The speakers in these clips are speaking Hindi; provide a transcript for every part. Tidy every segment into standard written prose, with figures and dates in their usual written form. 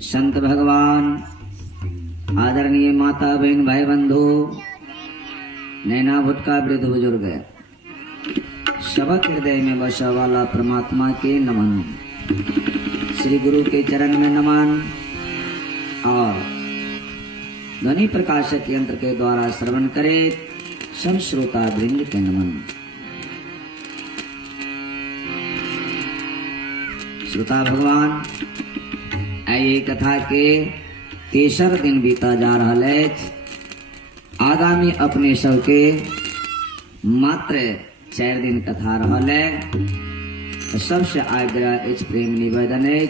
संत भगवान, आदरणीय माता बहन भाई बंधु, नैनाभूत का वृद्ध बुजुर्ग, सबक हृदय में बसा वाला परमात्मा के नमन। श्री गुरु के चरण में नमन और ध्वनि प्रकाशक यंत्र के द्वारा श्रवण करे सब श्रोता वृंद के नमन। श्रोता भगवान, आइए कथा के तेसर दिन बीता जा रहा है। आगामी अपने सब के मात्र 4 दिन कथा रहा है। सबसे आग्रह इस प्रेम निवेदन है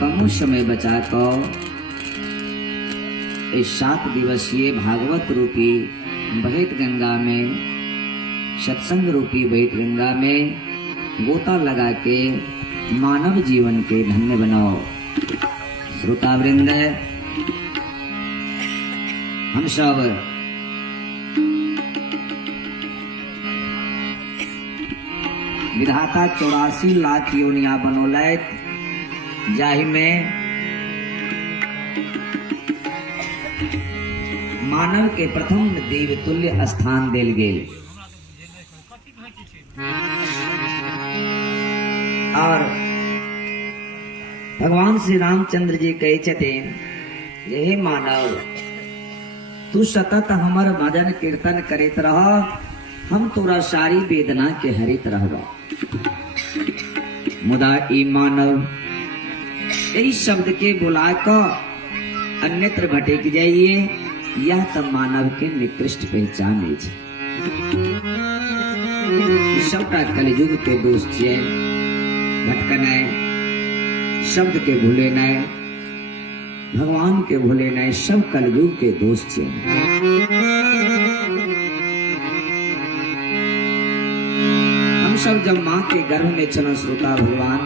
कम समय बचा को इस 7 दिवसीय भागवत रूपी बहित गंगा में, सत्संग रूपी बहित गंगा में गोता लगा के मानव जीवन के धन्य बनाओ। श्रोता वृंद, हम सब विधाता 84 लाख योनिया बनोलैत, जाहि में मानव के प्रथम देव तुल्य स्थान देल गेल। और भगवान श्री रामचंद्र जी कहे छथिन, हे मानव, तू सतत हमर भजन कीर्तन करित रह, हम तोरा सारी वेदना के हरित रहबा। मुदा ई मानव यही शब्द के बुला कर अन्यत्र भटक जाइए, यह तो मानव के निकृष्ट पहचान है। सबटा कलयुग के दोष छे, भटकनाय, शब्द के भूले नाय, भगवान के भूले नाय, सब कलयुग के दोष छे। हम सब जब माँ के गर्भ में चलो श्रोता भगवान,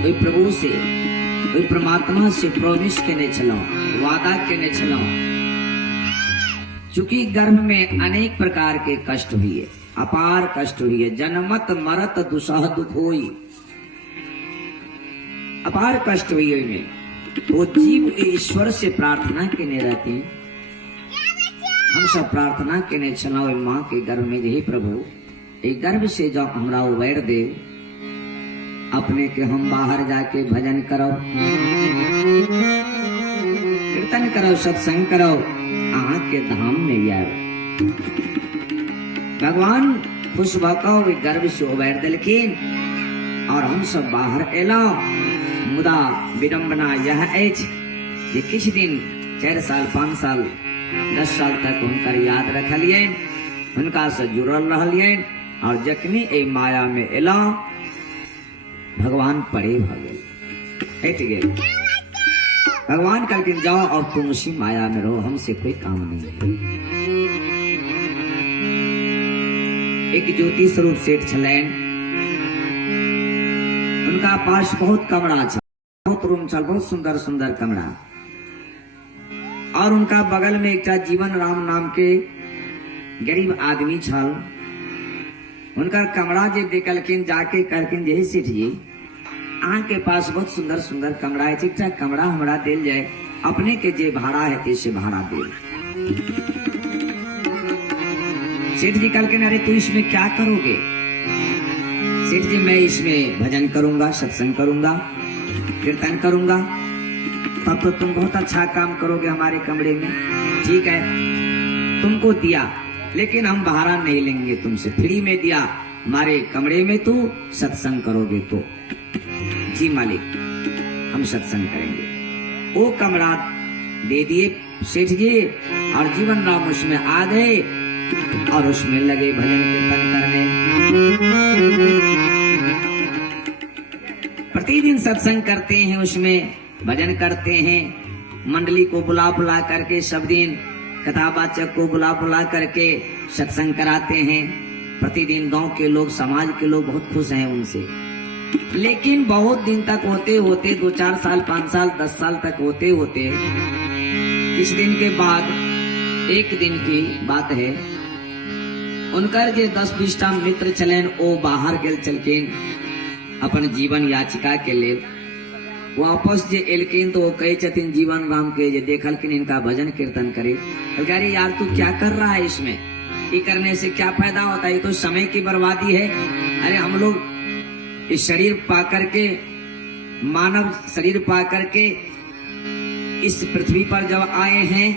वही प्रभु से, वही परमात्मा से प्रोमिस केने चलो, वादा केने चलो। चूंकि गर्भ में अनेक प्रकार के कष्ट हुए, अपार कष्ट हुई, जन्मत मरत दुसह दुख होई, अपार कष्ट हुई में वो जीव ईश्वर से प्रार्थना केने रहती। हम सब प्रार्थना केने चलो माँ के गर्भ में, यही प्रभु एक गर्भ से जो हमरा उबैर दे, अपने के हम बाहर जाके भजन करो, कीर्तन करो, सत्संग करो, आहाँ के धाम में आए। भगवान खुश भको गर्भ से उबैर दिलखिन और हम सब बाहर एलो। मुदा विडम्बना यह अछि जे किछ दिन 4 साल 5 साल 10 साल तक हुनकर याद रखलियन, हुनका से जुड़ल रहलियन, और जखनी ए माया में एला भगवान परे भ गेल, हट गेल। भगवान कहलखिन जाओ और तुम उसी माया में रहो, हमसे कोई काम नहीं है। एक ज्योति स्वरूप सेठ छलैन, उनका पास बहुत कमरा छल, बहुत रूम छल, बहुत सुंदर सुंदर कमरा। और उनका बगल में एक जीवन राम नाम के गरीब आदमी छल। उनका कमरा जे देखलखिन, जाके कहलखिन जे सेठ जी, अहाँ के पास बहुत सुंदर सुंदर कमरा है, ठीक ठाक कमरा हमरा देल जाए, अपने के जे भाड़ा है तैसे भाड़ा दे। सेठ जी कहलखिन, अरे तू इसमें क्या करोगे? सेठ जी, मैं इसमें भजन करूंगा, सत्संग करूंगा, कीर्तन करूंगा, तब तो तुम बहुत अच्छा काम करोगे हमारे कमरे में। ठीक है, तुमको दिया, लेकिन हम भाड़ा नहीं लेंगे तुमसे, फ्री में दिया, हमारे कमरे में तू सत्संग करोगे तो। जी मालिक, हम सत्संग करेंगे। वो कमरा दे दिए सेठ जी, और जीवन राम उसमें आ गए और उसमें लगे भजन कीर्तन करने। प्रतिदिन सत्संग करते हैं, उसमें भजन करते हैं, मंडली को बुला बुला करके, सब दिन कथावाचक को बुला बुला करके सत्संग कराते हैं। प्रतिदिन गांव के लोग, समाज के लोग बहुत खुश हैं उनसे। लेकिन बहुत दिन तक होते होते, 2-4 साल 5 साल 10 साल तक होते होते, किस दिन के बाद, एक दिन की बात है, उनकर जे 10-20 मित्र चलेन, ओ बाहर गेल चलकिन अपन जीवन याचिका के लिए। वापस जे एलकिन तो वो कहे चतिन जीवन राम के जे देखलकिन इनका भजन कीर्तन करे तो कह रही यार तू क्या कर रहा है इसमें, ये करने से क्या फायदा होता है, ये तो समय की बर्बादी है। अरे हम लोग इस शरीर पा करके, मानव शरीर पा करके इस पृथ्वी पर जब आए हैं,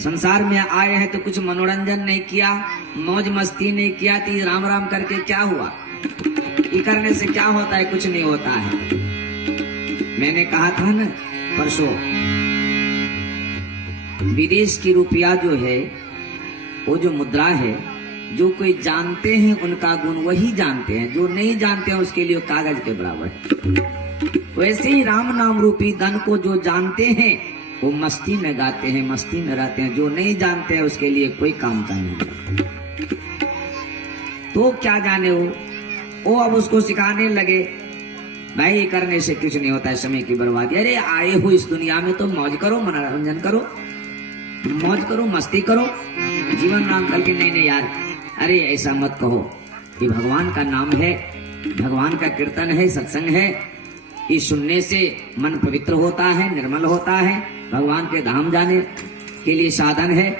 संसार में आए हैं तो कुछ मनोरंजन नहीं किया, मौज मस्ती नहीं किया, तो राम राम करके क्या हुआ, ये करने से क्या होता है, कुछ नहीं होता है। मैंने कहा था ना परसों, विदेश की रुपया जो है, वो जो मुद्रा है, जो कोई जानते हैं उनका गुण वही जानते हैं, जो नहीं जानते हैं उसके लिए कागज के बराबर है। वैसे ही राम नाम रूपी धन को जो जानते हैं वो मस्ती में गाते हैं, मस्ती में रहते हैं, जो नहीं जानते हैं उसके लिए कोई काम का नहीं। तो क्या जाने वो अब उसको सिखाने लगे, भाई ये करने से कुछ नहीं होता है, समय की बर्बादी। अरे आए हो इस दुनिया में तो मौज करो, मनोरंजन करो, मौज करो, मस्ती करो, जीवन नाम करके। नहीं यार, अरे ऐसा मत कहो, ये भगवान का नाम है, भगवान का कीर्तन है, सत्संग है, ये सुनने से मन पवित्र होता है, निर्मल होता है, भगवान के धाम जाने के लिए साधन है।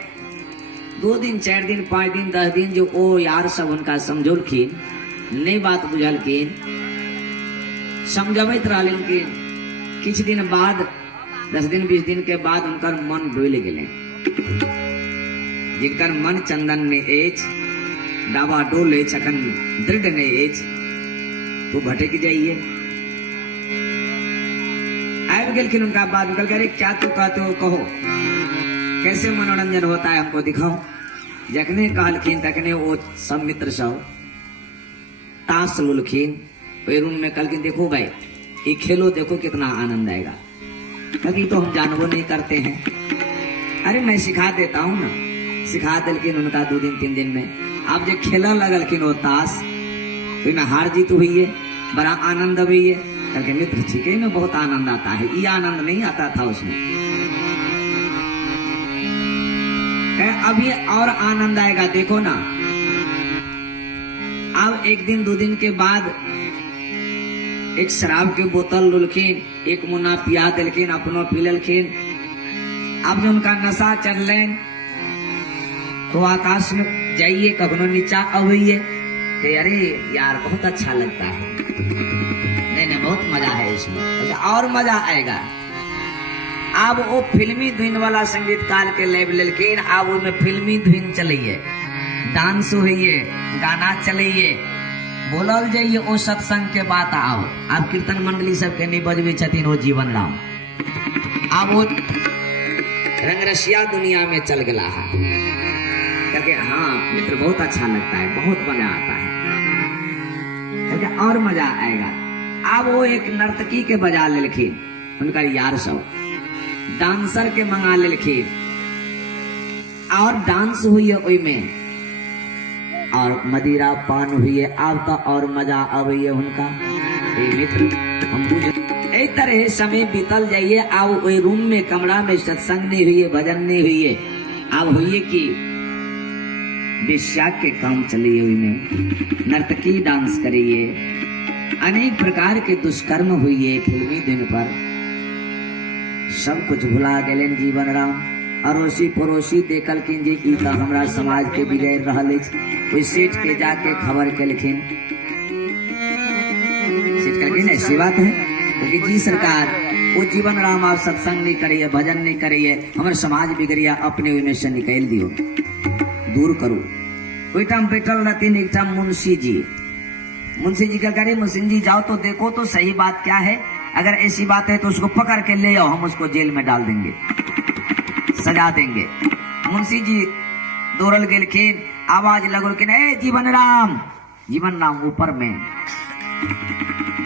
2 दिन 4 दिन 5 दिन 10 दिन जो ओ यार सब उनका समझोलखिन, नहीं बात बुझलखिन, समझबैत रहलखिन। किछ दिन बाद 10 दिन 20 दिन के बाद उनकर मन डोल गेले। जिनकर मन चंदन में एच डाबा डोले अखन दृढ़ ने एच तो भटक जाइए। आए गेलखिन उनका बाद निकल के, अरे क्या तू कहते हो, कहो कैसे मनोरंजन होता है, हमको दिखाओ। जखने कहलखिन तखने वो सब मित्र सब ताश लुलखिन रूम में, कहलखिन देखो भाई ये खेलो, देखो कितना आनंद आएगा। क्योंकि तो हम जानवर नहीं करते हैं। अरे मैं सिखा देता हूँ ना, सिखा दिलखिन उनका 2 दिन 3 दिन में। आप जो खेला लगलखिन वो ताश, में हार जीत हुई है, बड़ा आनंद हुई है। कहते मित्र ठीक है, में बहुत आनंद आता है, ये आनंद नहीं आता था उसमें, अभी और आनंद आएगा, देखो ना। अब 1 दिन 2 दिन के बाद एक शराब के बोतल लुलखिन, एक मुन्ना पिया दिलखिन, अपनो पी ललखिन। अब जो उनका नशा चढ़लेन तो आकाश में जाइए, कखनो नीचा अबइए, अरे यार बहुत अच्छा लगता है, नहीं बहुत मजा है इसमें, और मजा आएगा। अब वो फिल्मी धुन वाला संगीतकार के लेब लेलखिन, अब उसमें फिल्मी धुन चलिए, डांस होइए, गाना चलिए, बोलल जाइए, ओ सत्संग के बात आओ। अब कीर्तन मंडली सबके नहीं बजबे छथिन वो जीवन राम। अब वो रंगरसिया दुनिया में चल गया है, करके हाँ मित्र बहुत अच्छा लगता है, बहुत मजा आता है, करके और मजा आएगा। अब वो एक नर्तकी के बजा लेलखिन, उनका यार सब डांसर के मंगा लेलखिन, और डांस हुई है ओई में, और मदिरा पान हुई है। अब तो और मजा आवे है उनका। मित्र हम बुझ एक तरह समय बीतल जाइए। अब वही रूम में कमरा में सत्संग नहीं हुई है, भजन नहीं हुई है, अब हुई है कि वेश्या के काम चलिए, हुई में नर्तकी डांस करिए, अनेक प्रकार के दुष्कर्म हुई है फिल्मी दिन पर। सब कुछ भुला गए जीवन राम। अड़ोसी पड़ोसी देखल किन जी ई तो हमरा समाज के बिगड़ रहल है। सेठ के जाके खबर केलखिन, सेठ कहलखिन ऐसी बात है, क्योंकि जी सरकार वो जीवन राम आप सत्संग नहीं करिए, भजन नहीं करिए, हमारे समाज बिगड़िया, अपने में से निकाल दियो, दूर करो। ओइटाम बैठल रहतीन एक मुंशी जी। मुंशी जी क्या करे, मुंशी जी जाओ तो देखो तो सही बात क्या है, अगर ऐसी बात है तो उसको पकड़ के ले आओ, हम उसको जेल में डाल देंगे, सजा देंगे। मुंशी जी दौड़ल गेलखिन, आवाज लगलखिन, ए जीवन राम। जीवन राम ऊपर में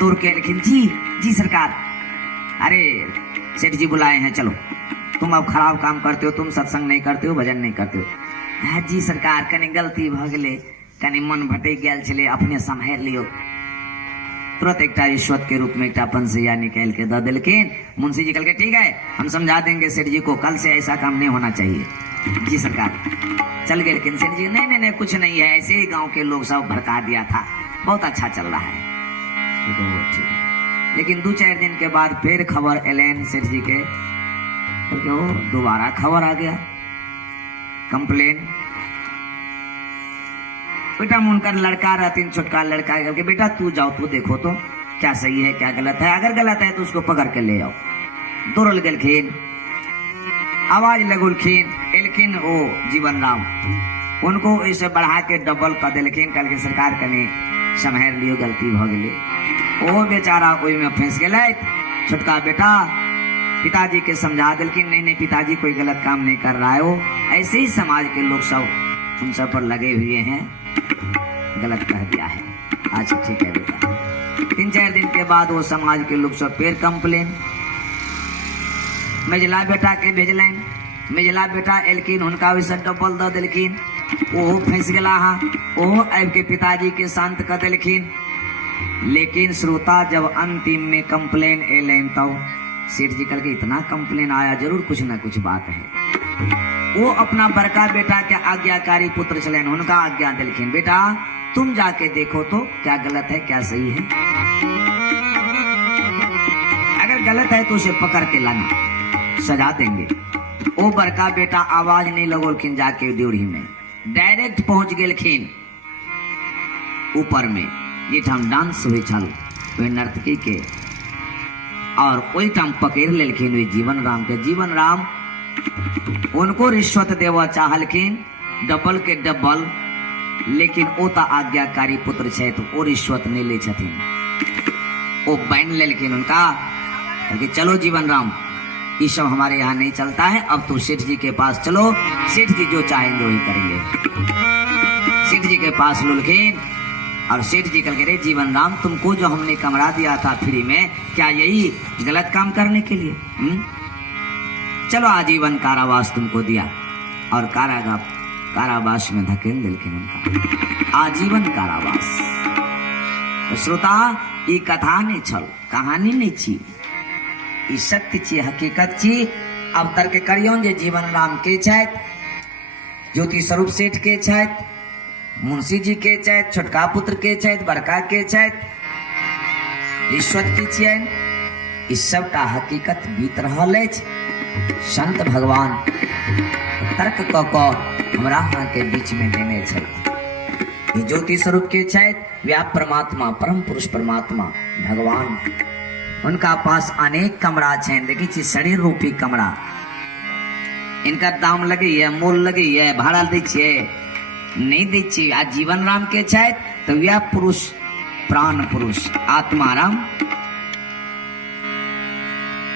दौड़ के लेकिन जी सरकार, अरे सेठ जी बुलाए हैं, चलो तुम अब खराब काम करते हो, तुम सत्संग नहीं करते हो, भजन नहीं करते हो। हाँ जी सरकार, कनी गलती भ गेले, कनी मन भटक गेल छले, अपने संभाल लियो। तुरंत एक रिश्वत के रूप में एक पंसिया निकाल के दे दिलखिन। मुंशी जी कल के ठीक है, हम समझा देंगे सेठ जी को, कल से ऐसा काम नहीं होना चाहिए। जी सरकार चल गए। लेकिन सेठ जी नहीं कुछ नहीं है, ऐसे ही गांव के लोग सब भड़का दिया था, बहुत अच्छा चल रहा है। लेकिन 2-4 दिन के बाद फिर खबर एलेन सेठ जी के, तो दोबारा खबर आ गया, कंप्लेन। बेटा उनका लड़का रहती, छोटका लड़का है कि बेटा तू जाओ, तू देखो तो क्या सही है क्या गलत है, अगर गलत है तो उसको पकड़ के ले आओ। दौड़ल गेलखिन, आवाज लगुलखिन, एलखिन वो जीवन राम, उनको इसे बढ़ा के डबल कर दिलखिन, कल के सरकार कने सम्हार लियो, गलती भ गेले। ओ बेचारा ओई में फंस गेल। छोटका बेटा पिताजी के समझा दिलखिन, नहीं नहीं पिताजी कोई गलत काम नहीं कर रहा है, वो ऐसे ही समाज के लोग सब उन सब पर लगे हुए हैं, गलत कह दिया है। अच्छा ठीक है बेटा। 3-4 दिन के बाद वो समाज के लोग सब फिर कंप्लेन, मेजला बेटा के भेजलन, मेजला बेटा एलकिन, उनका वैसे डबल द दिलखिन, ओहो फंस गेला हा, ओहो आबि के पिताजी के शांत कर दिलखिन। लेकिन श्रोता जब अंतिम में कंप्लेन एलन तब सेठ जी कल के इतना कंप्लेन आया, जरूर कुछ ना कुछ बात है। वो अपना बड़का बेटा के आज्ञाकारी पुत्र चले, उनका आज्ञा दिलखिन, बेटा तुम जाके देखो तो क्या गलत है क्या सही है, अगर गलत है तो उसे पकड़ के लाना, सजा देंगे। वो बड़का बेटा आवाज नहीं लगोलखिन, जाके ड्यूढ़ी में डायरेक्ट पहुंच गेलखिन ऊपर में, ये ठाम डांस हुई छल वे नर्तकी के, और वही ठाम पकड़ लेलखिन वे जीवन राम के। जीवन राम उनको रिश्वत देवा चाहलखिन, डबल के डबल, लेकिन ओता आज्ञाकारी पुत्र छे तो वो रिश्वत नहीं ले छथिन, वो बैन लेलखिन उनका कि चलो जीवन राम ये सब हमारे यहाँ नहीं चलता है, अब तो सेठ जी के पास चलो, सेठ जी जो चाहेंगे वही करेंगे। सेठ जी के पास लुलखिन और सेठ जी कल रे जीवन राम तुमको जो हमने कमरा दिया था फ्री में, क्या यही गलत काम करने के लिए? चलो आजीवन कारावास तुमको दिया, और कारावास में धकेल दिलखिन उनका, आजीवन कारावास। तो श्रोता ये कथा नहीं छल, कहानी नहीं छी, ई सत्य छी, हकीकत छी। अब तर्क करियो जे जीवन राम के छथि, ज्योति स्वरूप सेठ के छथि, मुंशी जी के छथि, छोटका पुत्र के छथि, बड़का के छथि, रिश्वत की छियन, ई सबटा हकीकत बीत रहल अछि। संत भगवान तर्क क हमरा अहाँ के बीच में देने छथि। ज्योति स्वरूप के छथि, व्याप परमात्मा, परम पुरुष परमात्मा भगवान, उनका पास अनेक कमरा छे, देखी छी शरीर रूपी कमरा, इनका दाम लगे है, मोल लगे है, भाड़ा दै छियै नहीं दै छियै। आ जीवन राम के छथि तो व्याप पुरुष, प्राण पुरुष, आत्मा राम,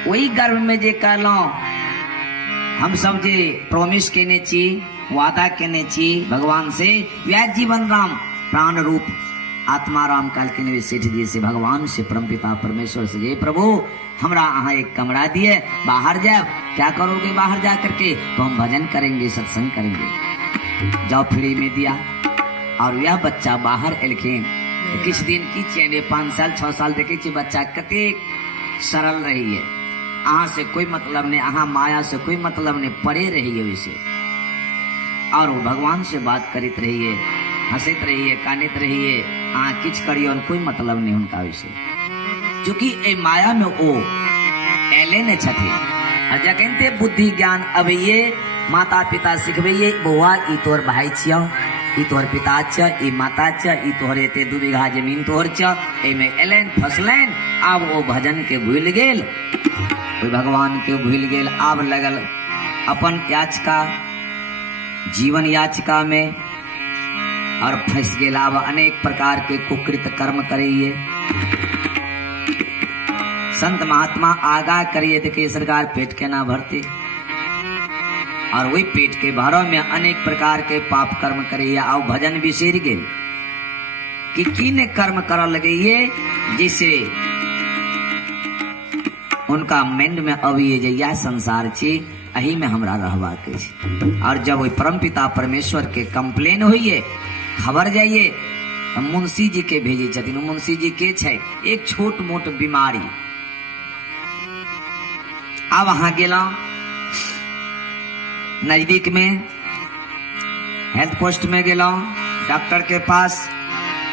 वही गर्भ में जे कहलौं हम सब जे प्रॉमिस केने छी, वादा केने छी भगवान से, वह जीवन राम प्राण रूप आत्मा राम काल के सेठ जी से, भगवान से, परमपिता परमेश्वर से, ये प्रभु हमरा अहाँ एक कमरा दिए, बाहर जाए, क्या करोगे बाहर जा करके? तो हम भजन करेंगे, सत्संग करेंगे। जाओ फ्री में दिया, और यह बच्चा बाहर एलखिन, किस दिन की चेने 5 साल 6 साल देखे बच्चा कते सरल रही है, अहाँ से कोई मतलब नहीं, अहाँ माया से कोई मतलब नहीं, पड़े रहिए वैसे, और वो भगवान से बात करित रहिए, हंसित रहिए, कानित रहिए, अहाँ किच करियो, कोई मतलब नहीं उनका वैसे, क्योंकि ए माया में वो एले ने छथे। और जखनते बुद्धि ज्ञान अब ये माता पिता सिखबे, बौआ ई तोर भाई छिया, ई तोहर पिता छ, ई माता छ, ई तोहर एते 2 बीघा जमीन तोहर छ, एमे एलन फसलन, आब वो भजन के भूल गेल, भगवान के भूल गेल, आब लगल अपन याचिका, जीवन याचिका में, और फंस गेल, आब अनेक प्रकार के कुकृत कर्म करिए। संत महात्मा आगा करिए देखे सरकार पेट के ना भरते, और वही पेट के भरों में अनेक प्रकार के पाप कर्म करिए, आओ भजन बिसर गेल कि किने कर्म कर लगे ये, जिसे उनका मेंड में अभी ये यह संसार छी, अही में हमरा रहवा के छी। और जब वही परम पिता परमेश्वर के कंप्लेन हुई है, खबर जाइए, मुंशी जी के भेजे छथिन। मुंशी जी के छे एक छोट मोट बीमारी, अब वहां गेला नजदीक में हेल्थ पोस्ट में गेला, डॉक्टर के पास,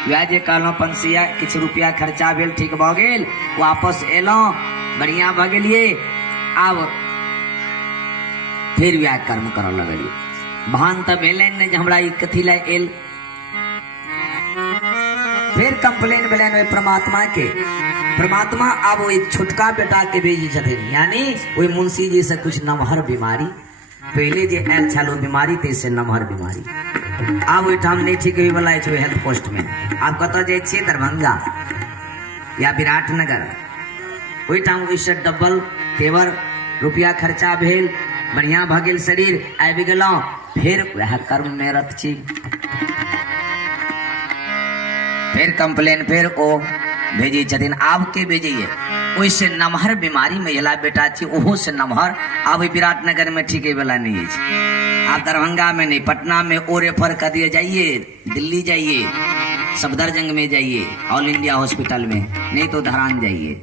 वह जे कहलौं 500 किछ रुपया खर्चा भेल, ठीक भ गेल, वापस एलो बढ़िया भ गेलिए। आब फिर वह कर्म करऽ लगलिए। भान त भेलै ने जे हमरा ई कथी ला एल। फिर कंप्लेन भेलन ओहि परमात्मा के। परमात्मा अब वो छोटका बेटा के भेजी छथिन, यानी वही मुंशी जी से कुछ नमहर बीमारी पहले जे आयल छल बीमारी तैसे नमहर बीमारी आब ओहिठाम नहीं ठीक होय वाला है हेल्थ पोस्ट में। आब कतऽ जाइ छियै दरभंगा या विराटनगर, ओहिठाम ओहिसँ डबल तेवर रुपया खर्चा भेल, बढ़िया भ गेल शरीर, आबि गेलहुँ फिर वह कर्म में रत छी। फिर कंप्लेन फिर ओ भेजी छथिन। आब के भेजिए ओहिसे नमहर बीमारी में यला बेटा छी, ओहो से नमहर आब विराटनगर में ठीक वाला नहीं है। आप दरभंगा में नहीं, पटना में ओ रेफर कर दिए, जाइए दिल्ली जाइए, सफदरजंग में जाइए ऑल इंडिया हॉस्पिटल में, नहीं तो धरान जाइए।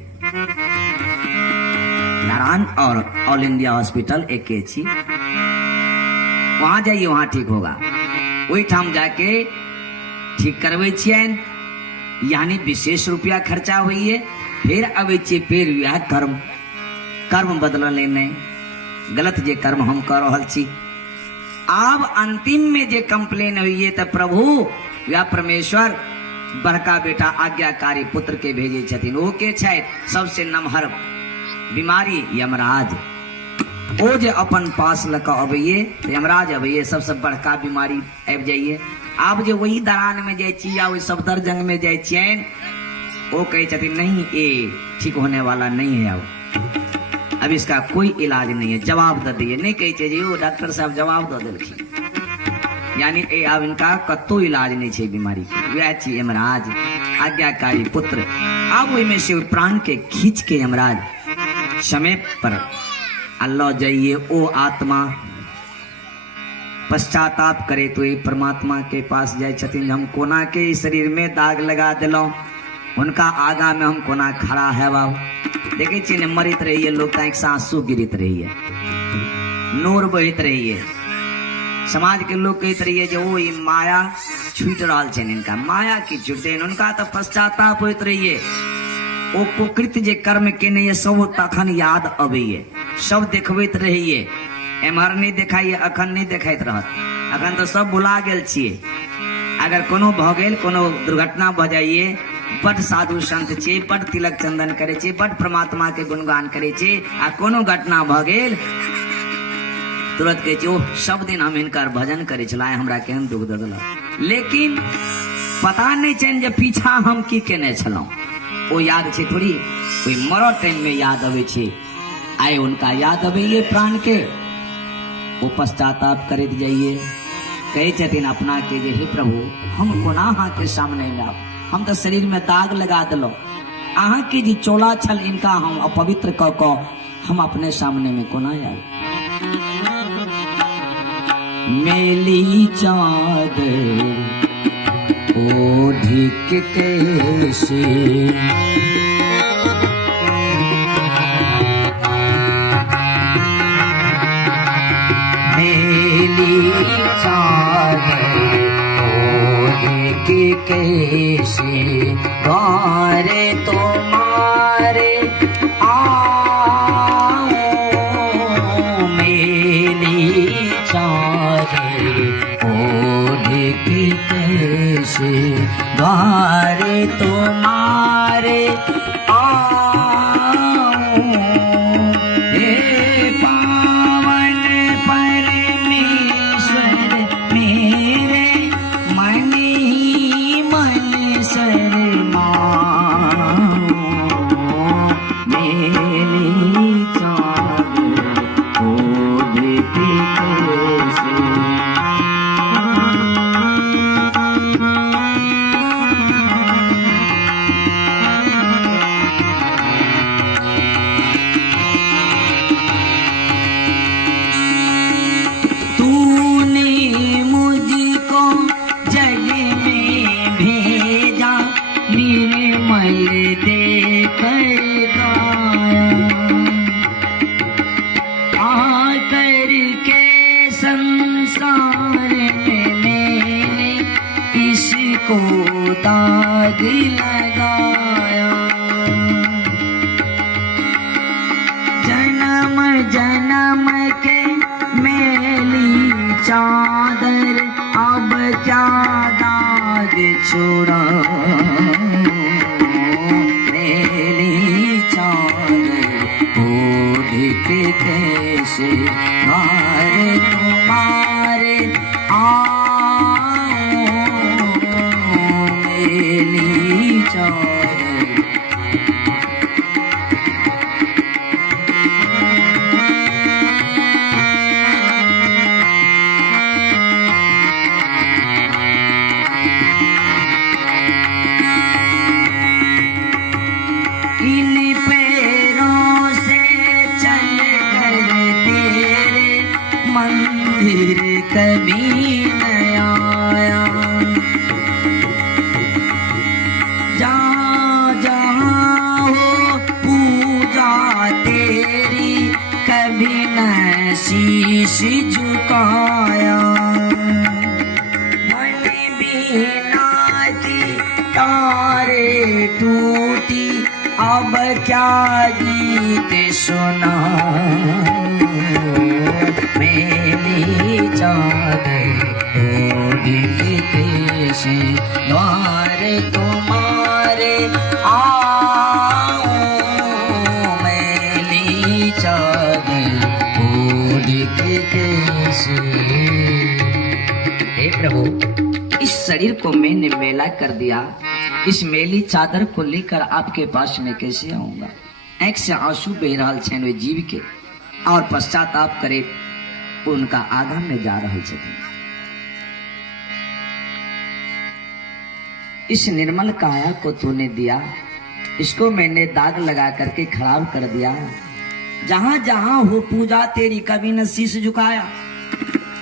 धरान और ऑल इंडिया हॉस्पिटल एक ही, वहां जाइए वहां ठीक होगा। वही ठाम जाके ठीक करवे छियन, यानी विशेष रुपया खर्चा हुई है। फिर अबे छे फिर यह कर्म बदल लेने गलत जे कर्म हम कर रहल छी। आब अंतिम में जे कंप्लेन हुई है तो प्रभु या परमेश्वर बड़का बेटा आज्ञाकारी पुत्र के भेजे छथिन। ओ के छै सबसे नमहर बीमारी यमराज। ओ जे अपन पास लक अबैये तो यमराज अबैये सबसे बड़का बीमारी आबि जाइए। आब जे वही दरान में जाइ छी या वही सफदरजंग में जाइ छियन, वो कहे छथिन नहीं ये ठीक होने वाला नहीं है, अब इसका कोई इलाज नहीं है, जवाब दे दिए। नहीं कहे जी वो डॉक्टर साहब जवाब दे दिलखिन, यानी अब इनका कतो इलाज नहीं है बीमारी के। वह छी यमराज आज्ञाकारी पुत्र। अब वही में से प्राण के खींच के यमराज समय पर अल्लाह जाइए। ओ आत्मा पश्चाताप करे तो ये परमात्मा के पास जाए छथिन। हम कोना के शरीर में दाग लगा दिलो, उनका आगा में हम कोना खड़ा है बाबू। देखे छे मरित रहिए लोग का एक आंसू गिरित रहिए, नूर बहित रहिए। समाज के लोग कहते रहिए जो वो माया छूट रहा है, इनका माया की छूटे, उनका तो पश्चाताप होते रहिए। ओ कुकृत जे कर्म के नहीं सब तखन याद अबैये, सब देखबैत रहिए। एम्हर नहीं देखाइए, अखन नहीं देखैत रहत, अखन तो सब भुला गेल छिए। अगर कोनो भ गेल, कोनो दुर्घटना भ जाइए, बड़ साधु संत छे, बड़ तिलक चंदन करे छे, बड़ परमात्मा के गुणगान करे छे, आ कोनो घटना भ गेल तुरंत कहे ओ सब दिन हम इनकर भजन करे छलाए, हमरा केहन दुख दे देलक। लेकिन पता नहीं चल जे पीछा हम की केने छलौं, ओ याद छे थोड़ी। कोई मरो टाइम में याद अबे छे, आए उनका याद अबैये प्राण के, वो पश्चाताप करते जाइए। कहे छथिन अपना के जे हे प्रभु हम कोना अहाँ के सामने में आब, हम तो शरीर में दाग लगा दिलो, अहाँ के जी चोला छल इनका हम अपवित्र क को हम अपने सामने में कोना आए। मेली चादर ओढ़िक कैसे कैसे द्वारे तुम्हारे आओ, मेली चादर ओढ़ के कैसे द्वारे तुम्हारे जन्म के मेली चादर अब क्या दाग छोड़ा मेली चादर ओढ़ के कैसे मारे तुम्हारे मेली चादर मंदिर कभी न आया जहाँ जहाँ हो पूजा तेरी कभी न शीश झुकाया मन बिना की तारे टूटी अब क्या गीत सुना मेली चादर ओढ़ के कैसे द्वार तुम्हारे आओ मेली चादर ओढ़ के कैसे। हे प्रभु, इस शरीर को मैंने मेला कर दिया, इस मेली चादर को लेकर आपके पास में कैसे आऊंगा। आंख से आंसू बह रहल छन वे जीव के और पश्चाताप करे उनका आगा में जा रहे छथिन। इस निर्मल काया को तूने दिया, इसको मैंने दाग लगा करके खराब कर दिया। जहां जहां हो पूजा तेरी कभी न शीश झुकाया,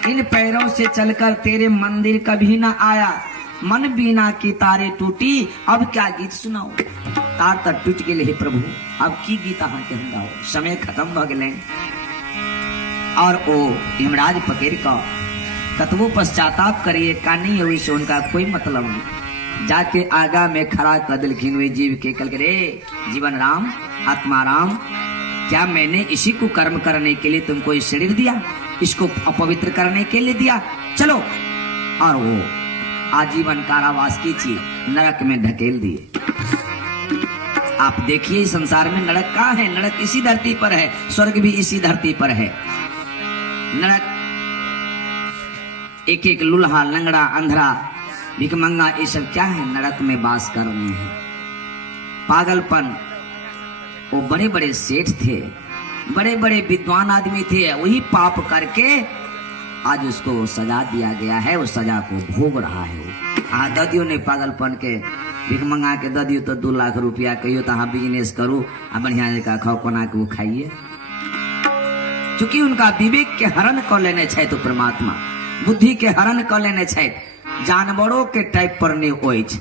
इन पैरों से चलकर तेरे मंदिर कभी न आया। मन बीना की तारे टूटी अब क्या गीत सुनाओ। तार तर टूट गए हे प्रभु, अब की गीत अहाँ के हम गाओ। समय खत्म भ गए और ओ यमराज पकड़ का कतबो पश्चाताप करिए का नहीं हुई से उनका कोई मतलब नहीं। जाके आगा में खड़ा कर दिलखिन हुए जीव के कल रे जीवन राम आत्मा राम, क्या मैंने इसी को कर्म करने के लिए तुमको इस शरीर दिया, इसको अपवित्र करने के लिए दिया। चलो, और वो आजीवन कारावास कीजिए, नरक में ढकेल दिए। आप देखिए संसार में नरक कहाँ है? नरक इसी धरती पर है, स्वर्ग भी इसी धरती पर है। नरक एक एक लुल्हा लंगड़ा अंधरा भिकमंगा ये सब क्या है? नरक में वास कर रहे हैं। पागलपन, वो बड़े बड़े सेठ थे, बड़े बड़े विद्वान आदमी थे, वही पाप करके आज उसको सजा दिया गया है, उस सजा को भोग रहा है। ददियों ने पागलपन के भिख मंगा के ददियो तो 2 लाख रुपया कहियो तो हाँ बिजनेस करू आ बढ़िया जगह खाओ कोना के वो खाइए। चूंकि उनका विवेक के हरण कर लेने छे तो परमात्मा बुद्धि के हरण कर लेने छे, जानवरों के टाइप पर ने ओइछ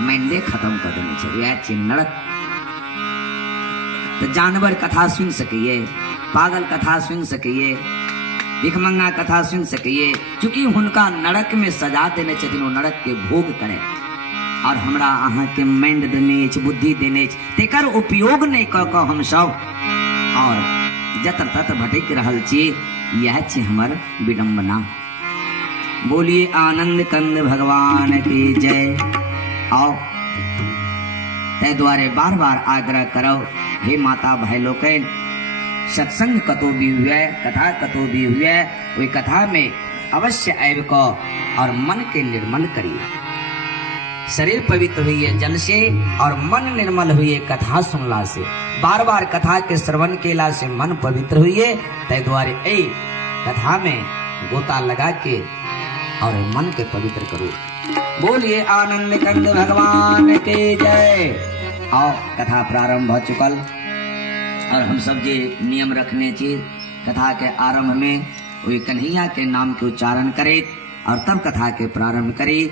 मैंने खत्म कर देने छे। यह छे नरक। तो जानवर कथा सुन सकिए, पागल कथा सुन सकिए, भिखमंगा कथा सुन सकिए, चूंकि उनका नरक में सजा देने छथिन, वो नरक के भोग करे। और हमरा अहाँ के माइंड देने बुद्धि देने तेकर उपयोग नहीं क के हम सब और जतर ततर भटक रहल छी। यह छी हमर विडंबना। बोलिए आनंद कंद भगवान की जय। आओ ते द्वारे बार बार आग्रह करो, हे माता भाई लोकन, सत्संग कतो भी हुए, कथा कतो भी हुए, वही कथा में अवश्य आब को और मन के निर्मल करिए। शरीर पवित्र हुई है जल से और मन निर्मल हुई है कथा सुनला से। बार बार कथा के श्रवण केला से मन पवित्र हुई है। ते द्वारे ए कथा में गोता लगा के और मन के पवित्र करो। बोलिए आनंद कंद भगवान के जय। आओ कथा प्रारंभ हो चुकल और हम सब जे नियम रखने चाहिए कथा के आरंभ में वही कन्हैया के नाम के उच्चारण करे और तब कथा के प्रारंभ करे।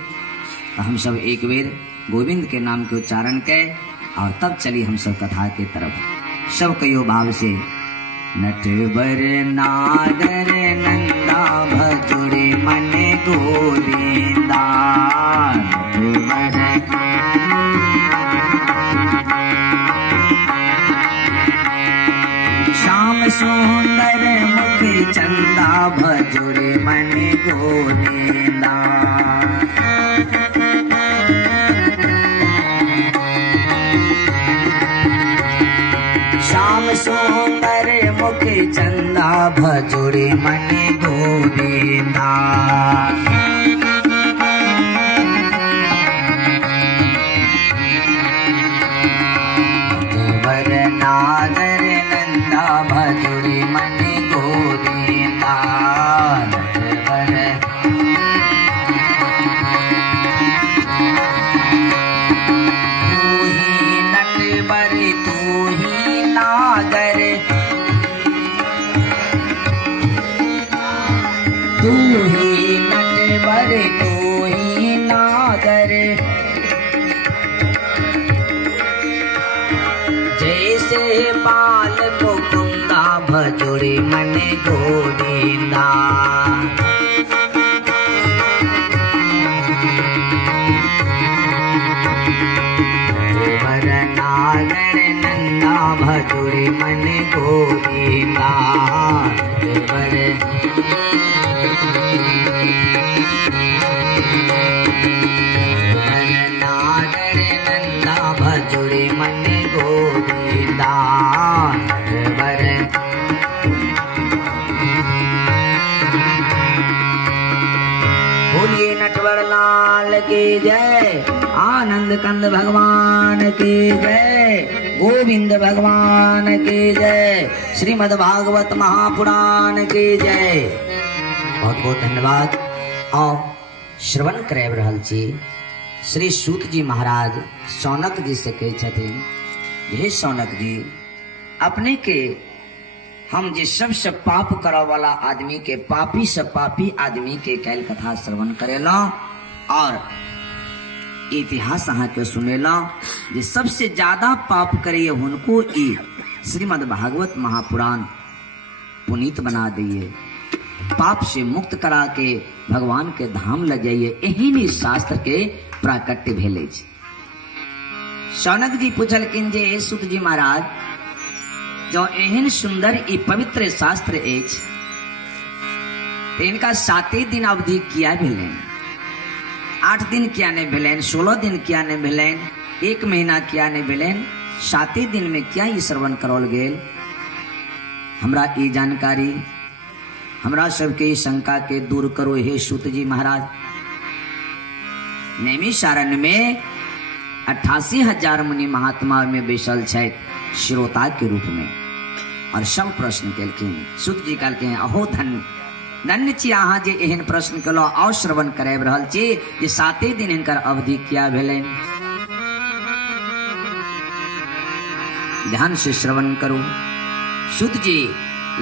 तो हम सब एक बेर गोविंद के नाम के उच्चारण के और तब चली हम सब कथा के तरफ। सब कयो भाव से नटवर नागर नंदा भजुड़े मन गोविंदा। श्याम सुंदर मुख चंदा भजुरे मन गोविंदा। श्याम सुंदर मुख चंदा भजुरे मन गोविंदा। नागर नंदा भजुरे मन गोविंदा। तू ही नटवर तू ही नागर, तू ही नटवर तू ही नागर। जैसे बाल मुकुंदा भजुरे मन गोविंदा। नागर नंदा भजुरे मन गोविंदा। नागर नंदा भजुरे मन गोविंदा। बोलिए नटवर लाल की जय, आनंद कंद भगवान की जय, गोविंद भगवान की जय, श्रीमद् भागवत महापुराण की जय। बहुत बहुत धन्यवाद। और श्रवण करे रहल छी श्री सूत जी महाराज शौनक जी से कहे छथिन, हे शौनक जी, अपने के हम जे सबसे पाप करा वाला आदमी के, पापी से पापी आदमी के कैल कथा श्रवण करेला और इतिहास अहाँ के सुनेला। जे सबसे ज्यादा पाप करे उनको ई श्रीमद् भागवत महापुराण पुनीत बना दिए, पाप से मुक्त करा के भगवान के धाम ले जाइए। एहन शास्त्र के प्राकट्य भेले। शौनक जी पूछलखिन जे सूत जी महाराज, जो एहन सुंदर ई पवित्र शास्त्र अछि, इनका 7 दिन अवधि किया भेलन, 8 दिन किया नहीं भेलन, 16 दिन किया नहीं भेलन, 1 महीना किया नहीं भेलन, 7 दिन में क्या ई श्रवण करल गेल? हमरा ई जानकारी, हमरा सबके शंका के दूर करो हे सूत जी महाराज। नैमिषारण्य में 88,000 मुनि महात्मा में बैसल छथि श्रोता के रूप में, और सब प्रश्न केलखिन। सूत जी कहलखिन, अहो धन्य छी अहाँ जे एहन प्रश्न केलो, और श्रवण कराब रहल छी जे 7 दिन हिनकर अवधि किया भेलन। ध्यान से श्रवण करू। सूत जी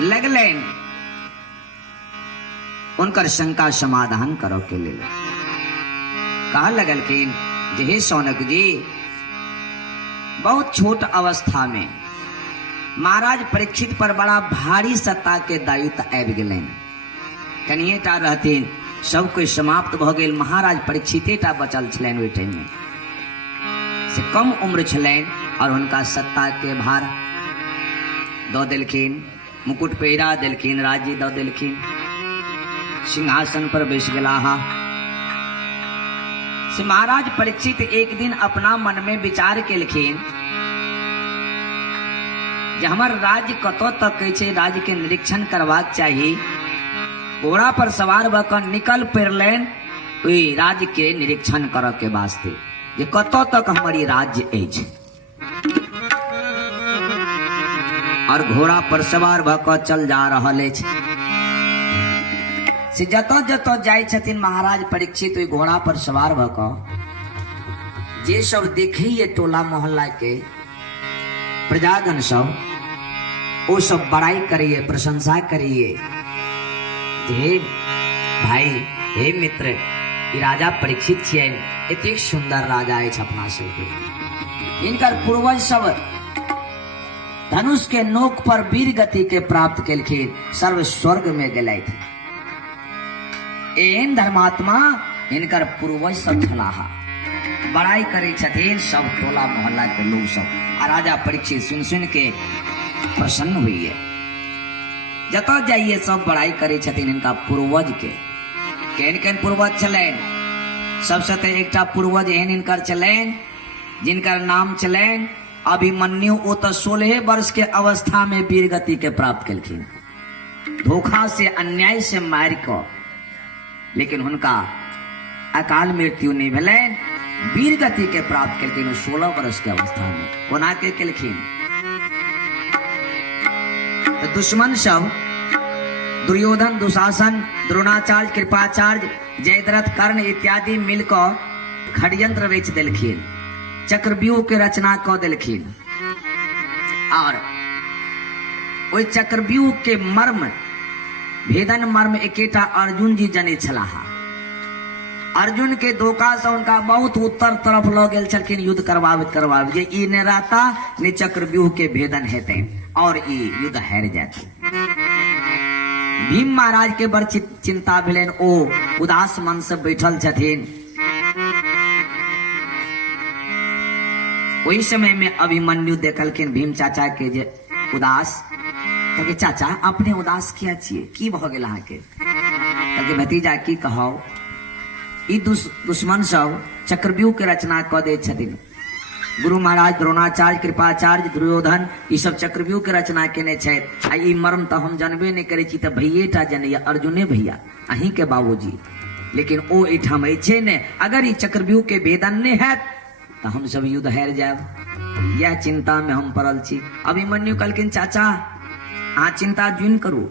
लगलन उनकर शंका समाधान करो के लेल। कहा लगलखिन जे हे शौनक जी, बहुत छोट अवस्था में महाराज परीक्षित पर बड़ा भारी सत्ता के दायित्व आबि गेलनि। कनिएटा रहथिन, सब कोई समाप्त भ गेल, महाराज परीक्षितेटा बचल छलनि। ओहि टाइम में से कम उम्र छलनि और हुनका सत्ता के भार दऽ देलखिन, मुकुट पहिरा देलखिन, राज्य दऽ देलखिन, सिंहासन पर बैस गेलाहा। से महाराज परीक्षित एक दिन अपना मन में विचार केलखिन जे हमर राज्य कतौ तक छै, राज्य के निरीक्षण करबाक चाहिए। घोड़ा पर सवार भऽ कऽ निकल पड़लनि ओहि राज्य के निरीक्षण करऽ के वास्ते, जे कतौ तक हमारी राज्य अछि। और घोड़ा पर सवार भऽ कऽ चल जा रहल अछि। से जतऽ जतऽ जाइ छथिन महाराज परीक्षित ओहि घोड़ा पर सवार भऽ कऽ, जे सब देखैये टोला मोहल्ला के प्रजागण सब, ओ सब बड़ाई करिए, प्रशंसा करिए, हे भाई, हे मित्र, ई राजा परीक्षित छियनि, एतेक सुंदर राजा अछि अपना सबके। इनकर पूर्वज सब धनुष के नोक पर वीर गति के प्राप्त केलखिन, सर्व स्वर्ग में गेलथि। एहन धर्मात्मा इनकर पूर्वज सब छलाहा। बड़ाई करे छथिन सब टोला मोहल्ला के लोग सब। आ राजा परीक्षित सुन सुन के प्रसन्न हुई है। जतऽ जाइए सब बड़ाई करे छथिन इनका पूर्वज के। केहन केहन पूर्वज छलनि? सबसे तो एकटा पूर्वज एहन इनकर छलनि जिनकर नाम छलनि अभिमन्यु। वो तो 16 वर्ष के अवस्था में वीर गति के प्राप्त केलखिन, धोखा से अन्याय से मार को, लेकिन उनका अकाल मृत्यु नहीं भेलनि, वीर गति के प्राप्त केलखिन 16 वर्ष के अवस्था में। कोना के केलखिन? तो दुश्मन सब दुर्योधन, दुशासन, द्रोणाचार्य, कृपाचार्य, जयद्रथ, कर्ण इत्यादि मिलकर षड्यंत्र रच देलखिन, चक्रव्यूह के रचना क देलखिन। और ओइ चक्रव्यूह के मर्म, भेदन मर्म एकेटा अर्जुन जी जने छलाह। अर्जुन के धोखा से उनका बहुत उत्तर तरफ ल गेल छलखिन युद्ध करवाबैत जे ई ने रहता ने चक्रव्यूह के भेदन हेते और ई युद्ध हार जाते। भीम महाराज के बड़ चिंता भेलनि, ओ उदास मन से बैठल छथिन। ओहि समय में अभिमन्यु देखलखिन भीम चाचा के जे उदास, कहलकै चाचा अपने उदास किया छियै, की भ गेल अहाँके? कहलकै भतीजा की कहौ, ई दुश्मन सब चक्रव्यूह के रचना क दै छथिन। गुरु महाराज, द्रोणाचार्य, कृपाचार्य, दुर्योधन ई सब चक्रव्यूह के रचना केने छथि। आ ई मर्म तो हम जानबे नहीं करे छी, तो भैयेटा जनैया, अर्जुने भैया अहीं के बाबूजी। लेकिन ओ एठाम छै ने, अगर ई चक्रव्यूह के भेदन नहीं हैत तो हम सब युद्ध हार जायब। यह चिंता में हम पड़ल छी। अभिमन्यु कहलखिन चाचा अहाँ चिंता जुन करू।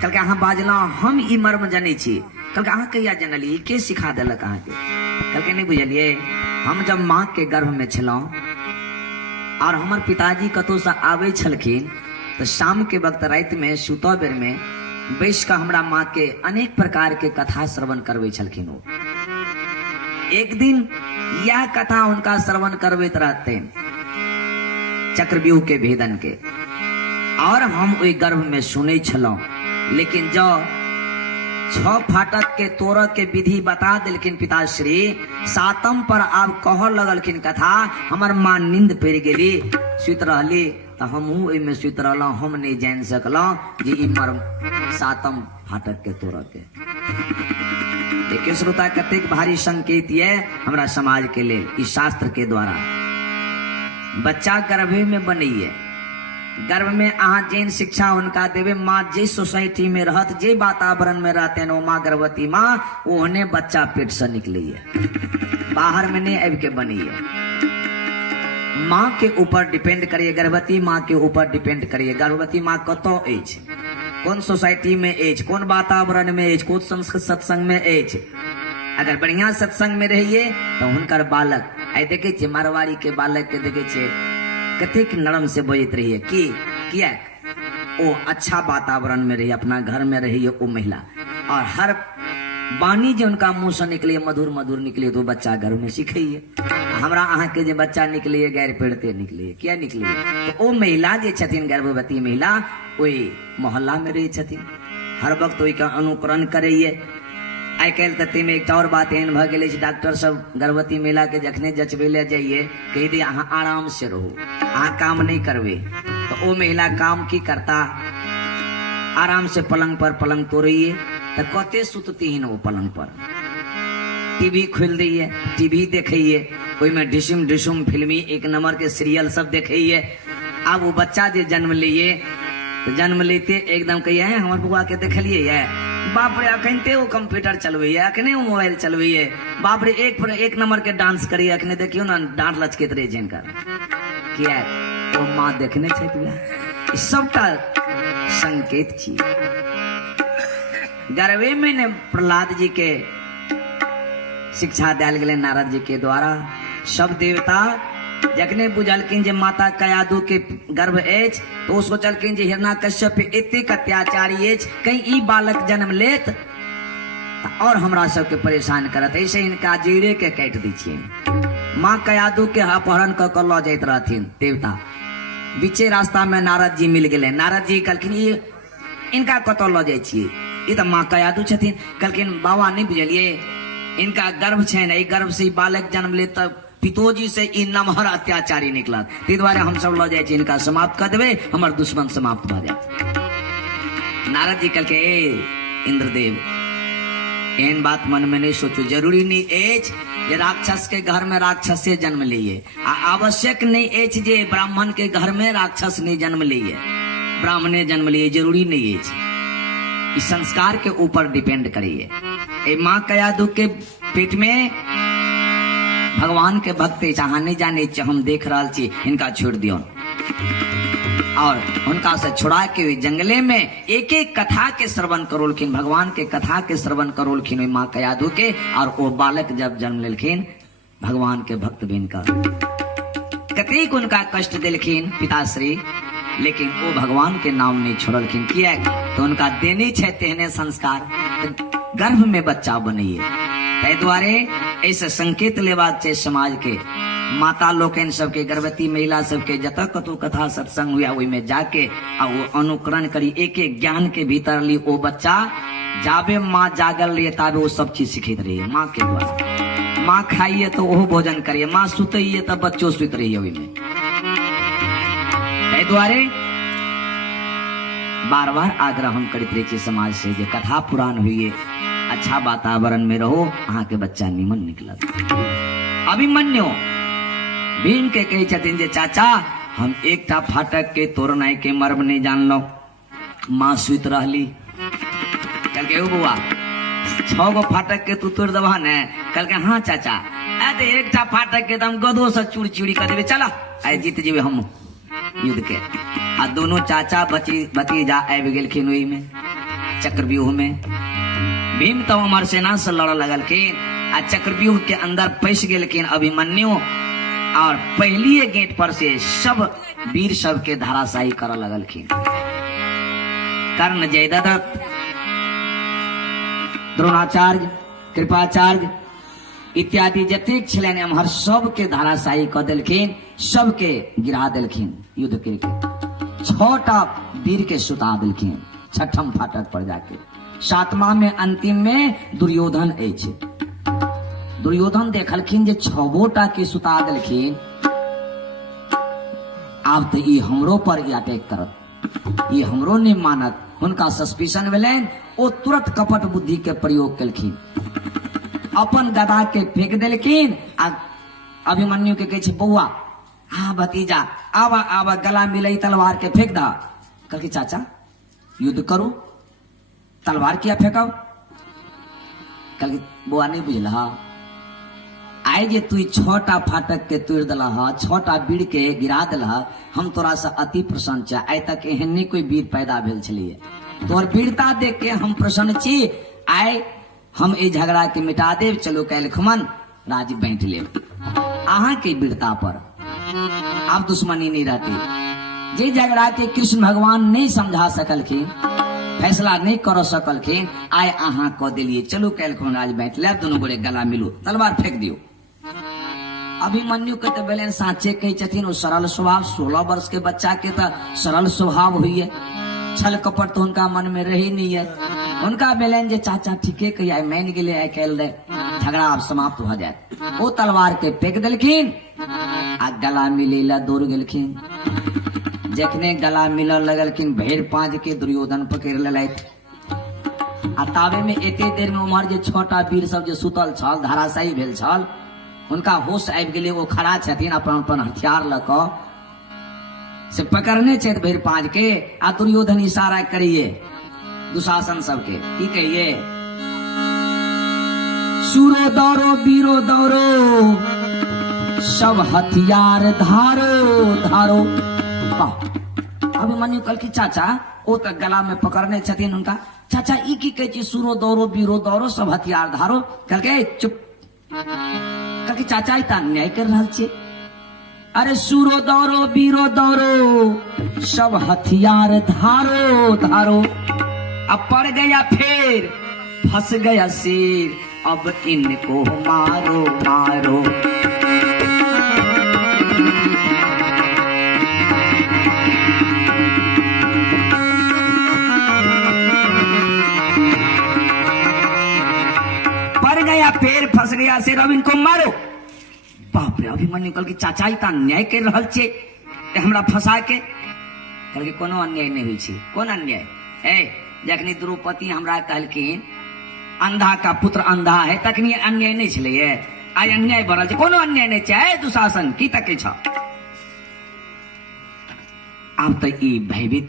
कहलकै अहाँ बाजलहुँ, हम ई मर्म जनै छी। कहलकै अहाँ कहिया जनलियै, के सिखा देलक अहाँके? कहलकै नहीं बुझलियै, हम जब माँ के गर्भ में छलहुँ और हमर पिताजी कतौ से आबै छलखिन तो शाम के वक्त राति में सुतऽ बेर में बैस कऽ हमरा माँ के अनेक प्रकार के कथा श्रवण करबै छलखिन। ओ एक दिन यह कथा उनका श्रवण करबैत रहते चक्रव्यूह के भेदन के, और हम ओहि गर्भ में सुनै छलहुँ। लेकिन जो 6 फाटक के तोड़ के विधि बता दिलखिन पिताश्री, 7म पर आब कह लगलखिन कथा, हमर माँ नींद पड़ि गेली, सुत रहली, तो हमहू ओहिमे सुत रहलहुँ। हम नहीं जान सकलहुँ जे ई मर्म 7म फाटक के तोड़ के। देखिए श्रोता, कतेक भारी संकेत ये हमरा समाज के लिए। इस शास्त्र के द्वारा बच्चा गर्भे में बनैये, गर्भ में अहाँ जेन शिक्षा उनका देवे, माँ जे सोसाइटी में रहत, जे वातावरण में रहते हैं, माँ गर्भवती माँ ओहने बच्चा पेट से निकले, बाहर में नहीं अब के बनिए। माँ के ऊपर डिपेंड करिए, गर्भवती माँ के ऊपर डिपेंड करिए। गर्भवती माँ कतो अछि, कौन सोसाइटी में अछि, कौन वातावरण में अछि, कौन संस्कृत सत्संग में अछि। अगर बढ़िया सत्संग में रहिए तो हुनकर बालक, आई देखे छे मारवाड़ी के बालक के देखे छे कतेक नरम से बजत रहिए, किया ओ अच्छा वातावरण में रहिए, अपना घर में रहिए ओ महिला, और हर वाणी जो उनका मुंह से निकले मधुर मधुर निकले तो बच्चा घर में सीखिए। हमरा अहाँ के जे बच्चा निकले गैर पेड़ते निकले, क्या निकले? तो ओ महिला जे छथिन गर्भवती महिला, ओई मोहल्ला में रही छथिन, हर वक्त ओई का अनुकरण करैये। आई काल्हि तते में एक और बात एहन भ गेलै, डॉक्टर सब गर्भवती महिला के जखने जचबे ले जाइए कह दी अहाँ आराम से रहो, अहाँ काम नहीं करबे, तो ओ महिला काम की करता, आराम से पलंग पर पलंग तोड़िए, तो कते सुतती वो पलंग पर, टीवी खोल दिए, टीवी देखिए, ओई में डिशुम डिशुम फिल्मी 1 नंबर के सीरियल सब देखिए। अब वो बच्चा जे जन्म लिए तो जन्म लेते एकदम कहिए हमारे बुआ के देखलिए है, बाप रे अखनते वो कंप्यूटर चलबे, अखने वो मोबाइल चलबे, बाप रे एक पर एक नंबर के डांस करिए, अखने देखियो ना डांट लचकैत रहे जिनकर, किया वो माँ देखने छे। सबटा संकेत छी। गर्भे में ने प्रहलाद जी के शिक्षा दियल गेलै नारद जी के द्वारा। सब देवता जखने बुझलखिन जे माता कयादु के गर्भ अछि तो ओ सोचलखिन जे हिरण्याकश्यप पे एतेक अत्याचारी अछि, कहीं ई बालक जन्म लेत और हमरा सबके परेशान करत, ऐसे इनका जीरे के काटि दै छियै। माँ कयादु के अपहरण क के लऽ जाइत रहथिन देवता। बीचे रास्ता में नारद जी मिल गेलै। नारद जी कहलखिन इनका कतऽ लऽ जाइ छियै, ई तऽ माँ कयादु छथिन। कहलखिन बाबा नहीं बुझलियै, इनका गर्भ छनि, एहि गर्भ से बालक जन्म ले तब पितोजी से इ नमहर अत्याचारी निकला, ते द्वारा हम सब लो जाए इनका समाप्त कर देवे, हमार दुश्मन समाप्त हो जाए। नारद जी कल के इंद्रदेव एन बात मन में नहीं सोचो, जरूरी नहीं एच जे राक्षस के घर में राक्षस से जन्म लिए, आवश्यक नहीं एच जे ब्राह्मण के घर में राक्षस ने जन्म लिए, ब्राह्मणे जन्म लिए, जरूरी नहीं एच। इस संस्कार के ऊपर डिपेंड करिए। ए माँ कयादु के पेट में भगवान के भक्त चाह नहीं जाने हम देख रहा छी, इनका छोड़ दियो और उनका से छुड़ा के जंगले में एक एक कथा के श्रवण करोलखिन, भगवान के कथा के श्रवण करोलखिन माँ कयादु के। और वो बालक जब जन्म लेलखिन भगवान के भक्त बिन का कतईक उनका कष्ट दिलखिन पिताश्री, लेकिन वो भगवान के नाम नहीं छोड़लखिन। किया तो उनका देनी छे तेहने संस्कार, गर्भ में बच्चा बनिए। ताहि द्वारे ऐसे संकेत लेबाक छै समाज के, माता लोकन सबके, गर्भवती महिला सबके जतऽ कतौ कथा सत्संग हुआ ओहि में जाके आ वो अनुकरण करी, एक एक ज्ञान के भीतर ली। वो बच्चा जाबे माँ जागल रही ताबे वो सब चीज सीखित रही माँ के द्वारा। माँ खाइए तो वो भोजन करिए, माँ सुतइए तो बच्चों सुत रही है। ताहि द्वारे बार बार आग्रह हम करते रहे समाज से, जे कथा पुराण हुई, अच्छा वातावरण में रहो, अहाँ के बच्चा निमन निकलत। अभिमन्यु भीम के कही छथिन जे चाचा हम एकटा फाटक के तोड़नाई के मर्म नहीं जान लो, माँ सुत रहली। कल के बुआ 6 गो फाटक के तू तोड़ दबा ने? कल के हाँ चाचा, अरे एकटा फाटक के हम गदो से चूड़ी चूड़ी कर देवे, चला आए जीत जीवे हम युद्ध के। आ दोनों चाचा भतीजा आबि गेलखिन ओहि में चक्रव्यूह में। भीम तो अमर सेना से लड़ लगलखिन आ चक्रव्यूह के अंदर पैस गेलखिन अभिमन्यु, और पहली गेट पर से सब वीर सब के धाराशाही कर लगलखिन। कर्ण, जयद्रथ, द्रोणाचार्य, कृपाचार्य इत्यादि जतेक छलैन एम्हर सबके धाराशाही कऽ देलखिन, सबके गिरा देलखिन युद्ध के। 6टा वीर के सुता देलखिन 6ठम फाटक पर जाके। 7वां में अंतिम में दुर्योधन अछि। दुर्योधन देखलखिन जे 6गोटा के सुता देलखिन, आब तो ई हमरो पर अटैक करत, ई हमरो नहीं मानत। हुनका सस्पिशन भेलैन, ओ तुरंत कपट बुद्धि के प्रयोग केलखिन, अपन गदा के फेंक देलखिन। आ अभिमन्यु के कहे छै बौआ, हाँ भतीजा, आवा आवा, गला मिलई तलवार के फेंक दा। कहलखिन चाचा युद्ध करू, तलवार किया फेंकब? कहलखिन बौआ नहीं बुझल, आइ जे तू 6टा फाटक के तोड़ दिला, 6टा वीर के गिरा दिला, हम तोरा से अति प्रसन्न छ। आइ तक एहन नहीं कोई वीर पैदा भेल छलिए, तोहर वीरता देख के हम प्रसन्न छी। आइ हम ई झगड़ा के मिटा देव, चलो काल्हि खमन राज बांटि लेब। अहाँ के वीरता पर अब दुश्मनी नहीं रहती। जे झगड़ा के कृष्ण भगवान नहीं समझा सकलखिन, फैसला नहीं कर सकलखिन, आइ अहाँ कह दिलिए, चलो काल्हि खमन राज बांटि लेब, दोनों गोरे गला मिलू, तलवार फेंक दियो। अभिमन्यु के तो बेलन साँचे कही छथिन, वो सरल स्वभाव, 16 वर्ष के बच्चा के तो सरल स्वभाव हुई है, छल कपट तो उनका मन में रही नहीं है। उनका बेलन जे चाचा ठीके कही, मान गेले, आइ काल्हि झगड़ा अब समाप्त हो जाए। वो तलवार के फेंक देलखिन आ गला मिले ला दौड़ गेलखिन। जखने गला मिल लगलखिन, भैर पाँच के दुर्योधन पकड़ लेलथि। आ ताबे में एते देर में उमर जे 6टा वीर सब जे सुतल छल, धाराशाही भेल छल, उनका होश आबि गेलै। वो खड़ा छथिन अपन अपन हथियार ल क, से पकड़ने छथि भैर पाँच के। आ दुर्योधन इशारा करिए दुशासन सबके, की कहिए? सूरो दौड़ो, वीरो दौड़ो, सब हथियार धारो धारो। अभिमन्यु कल की चाचा, वो तो गला में पकड़ने छथिन उनका, चाचा ई की कहे छी, सूरो दौड़ो, वीरो दौड़ो, सब हथियार धारो। कल के चुप, कल की चाचा ई त अन्याय कर रहा छे। अरे सूरो दौड़ो, वीरो दौड़ो, सब हथियार धारो धारो। अब पड़ गया फेर, फंस गया शेर, अब इनको मारो मारो। पड़ गया फेर, फंस गया शेर, अब इनको मारो। बाप बाप रे अभिमन्यु कहल कि चाचा ई ता न्याय कर रहल छे हमरा फंसा के। कहल कि कोनो अन्याय नहीं हुई छे। कौन अन्याय? जखनी द्रौपदी हमरा कहलखिन अंधा का पुत्र अंधा है तखनी अन्याय नहीं छे। आज अन्याय बढ़ल छे। कोनो अन्याय नहीं छे। दुशासन की तके छ? अब तो ई भयभीत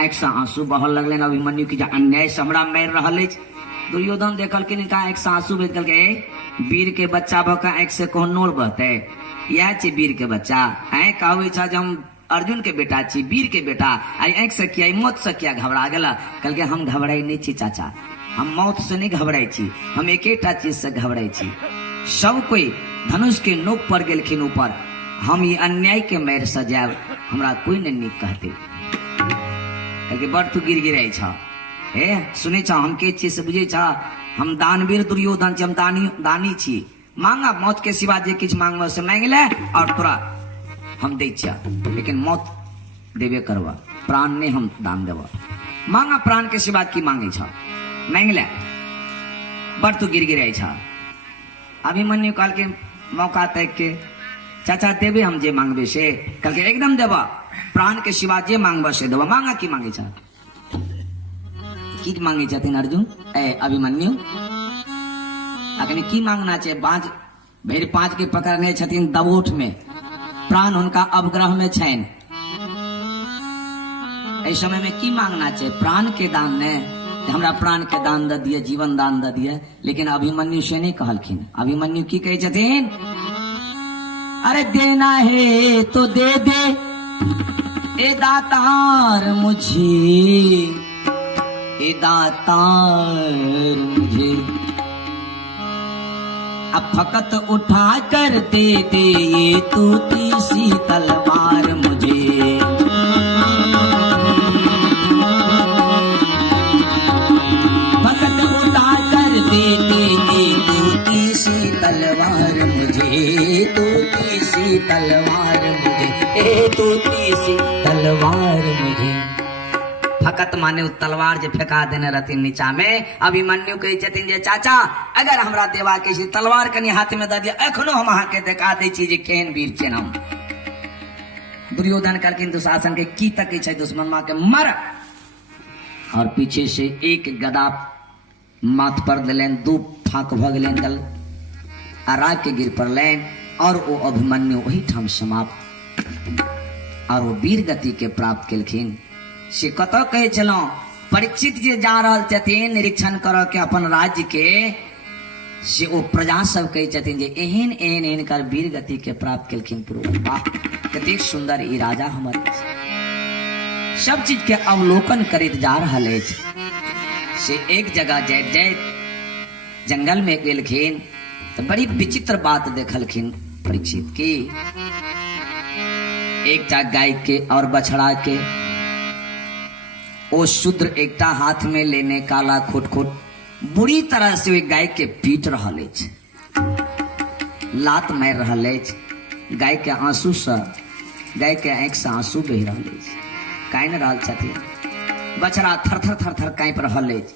आँख से आंसू बहल लगले अभिमन्यु की अन्याय से हमरा मार रहल अछि। दुर्योधन देखल कि इनका आँख से आंसू बह के वीर के बच्चा भका आँख से कौन नोर बहते यह छे वीर के बच्चा है कहवे छ जे हम अर्जुन के बेटा छी वीर के बेटा आई आँख से किया मौत से किया घबरा गला। कल के हम घबराई नहीं छी चाचा हम मौत से नहीं घबराई छी हम एकेटा चीज से घबराई छी सब कोई धनुष के नोक पर गेलखिन ऊपर हम ये अन्याय के मार से जाब हमरा कोई नहीं नीक कहते। कहलके बड़ तू गिर गिराई छ हे सुने छ हम के चीज से बुझे छ हम दानवीर दुर्योधन छी हम दानी छी मांगा मौत के सिवा जे किछ मांगवा से मांग ले और तोरा हम दे छ लेकिन मौत देवे करवा प्राण ने हम दान देवा मांगा प्राण के सिवा की मांगे छ मांग ले बड़ तू गिर गिराई छ। अभिमन्यु काल के मौका तक के चाचा देवे हम जे मांगबे से कल के एकदम देवा प्राण के सिवा जे मांगबा से देवा मांगा की मांगे छ की मांगे छथिन अर्जुन अभिमन्यु अखनी की मांगना छे बाज भेड़ पांच के पकड़ने छथिन दबोठ में प्राण उनका अवग्रह में छैन इस समय में की मांगना छे प्राण के दान ने हमरा प्राण के दान द दिए जीवन दान द दिए लेकिन अभिमन्यु से नहीं कहलखिन। अभिमन्यु की कहे छथिन अरे देना है तो दे दे ए दातार मुझे ए दातार मुझे अब फकत उठा कर दे दे ये तूती सी तलवार मुझे फकत उठा कर दे दे ये तूती सी तलवार मुझे तूती सी तलवार मुझे ए तूती सी तलवार मुझे। फकत माने तलवार जे फेंका देने रहती नीचा में अभिमन्यु कहे छथिन जे चाचा अगर हमरा देवा के तलवार कनी हाथ में द दिया एखनो हम अहाँ के देखा दे छी जे केहन वीर छै हम। दुर्योधन कहलखिन दुशासन के की तके छै दुश्मन मां के मर और पीछे से एक गदा माथ पर देलन दू फाक भ गेलन दल आरा के गिर पड़लन और वो अभिमन्यु वही ठाम समाप्त और वो वीर गति के प्राप्त केलखिन। से कत कहे चलो परीक्षित जे जा रहल छथिन निरीक्षण कर के अपन राज्य के से ओ प्रजा सब कहे छथिन जे एहन एहन एहन कर वीर गति के प्राप्त केलखिन पूर्व वाह कतेक सुंदर ई राजा हमर सब चीज के अवलोकन करैत जा रहल अछि। से एक जगह जाइत जाइत जंगल में गेलखिन तो बड़ी विचित्र बात देखलखिन परीक्षित की एक गाय के और बछड़ा के ओ शूद्र एकटा हाथ में लेने काला खोट खोट बुरी तरह से गाय के पीट रहल अछि लात मार रहल अछि गाय के आंसू से गाय के आंख से आंसू बह रहल अछि काइन रहल छथिन बछड़ा थर थर थर थर कांप रहल अछि।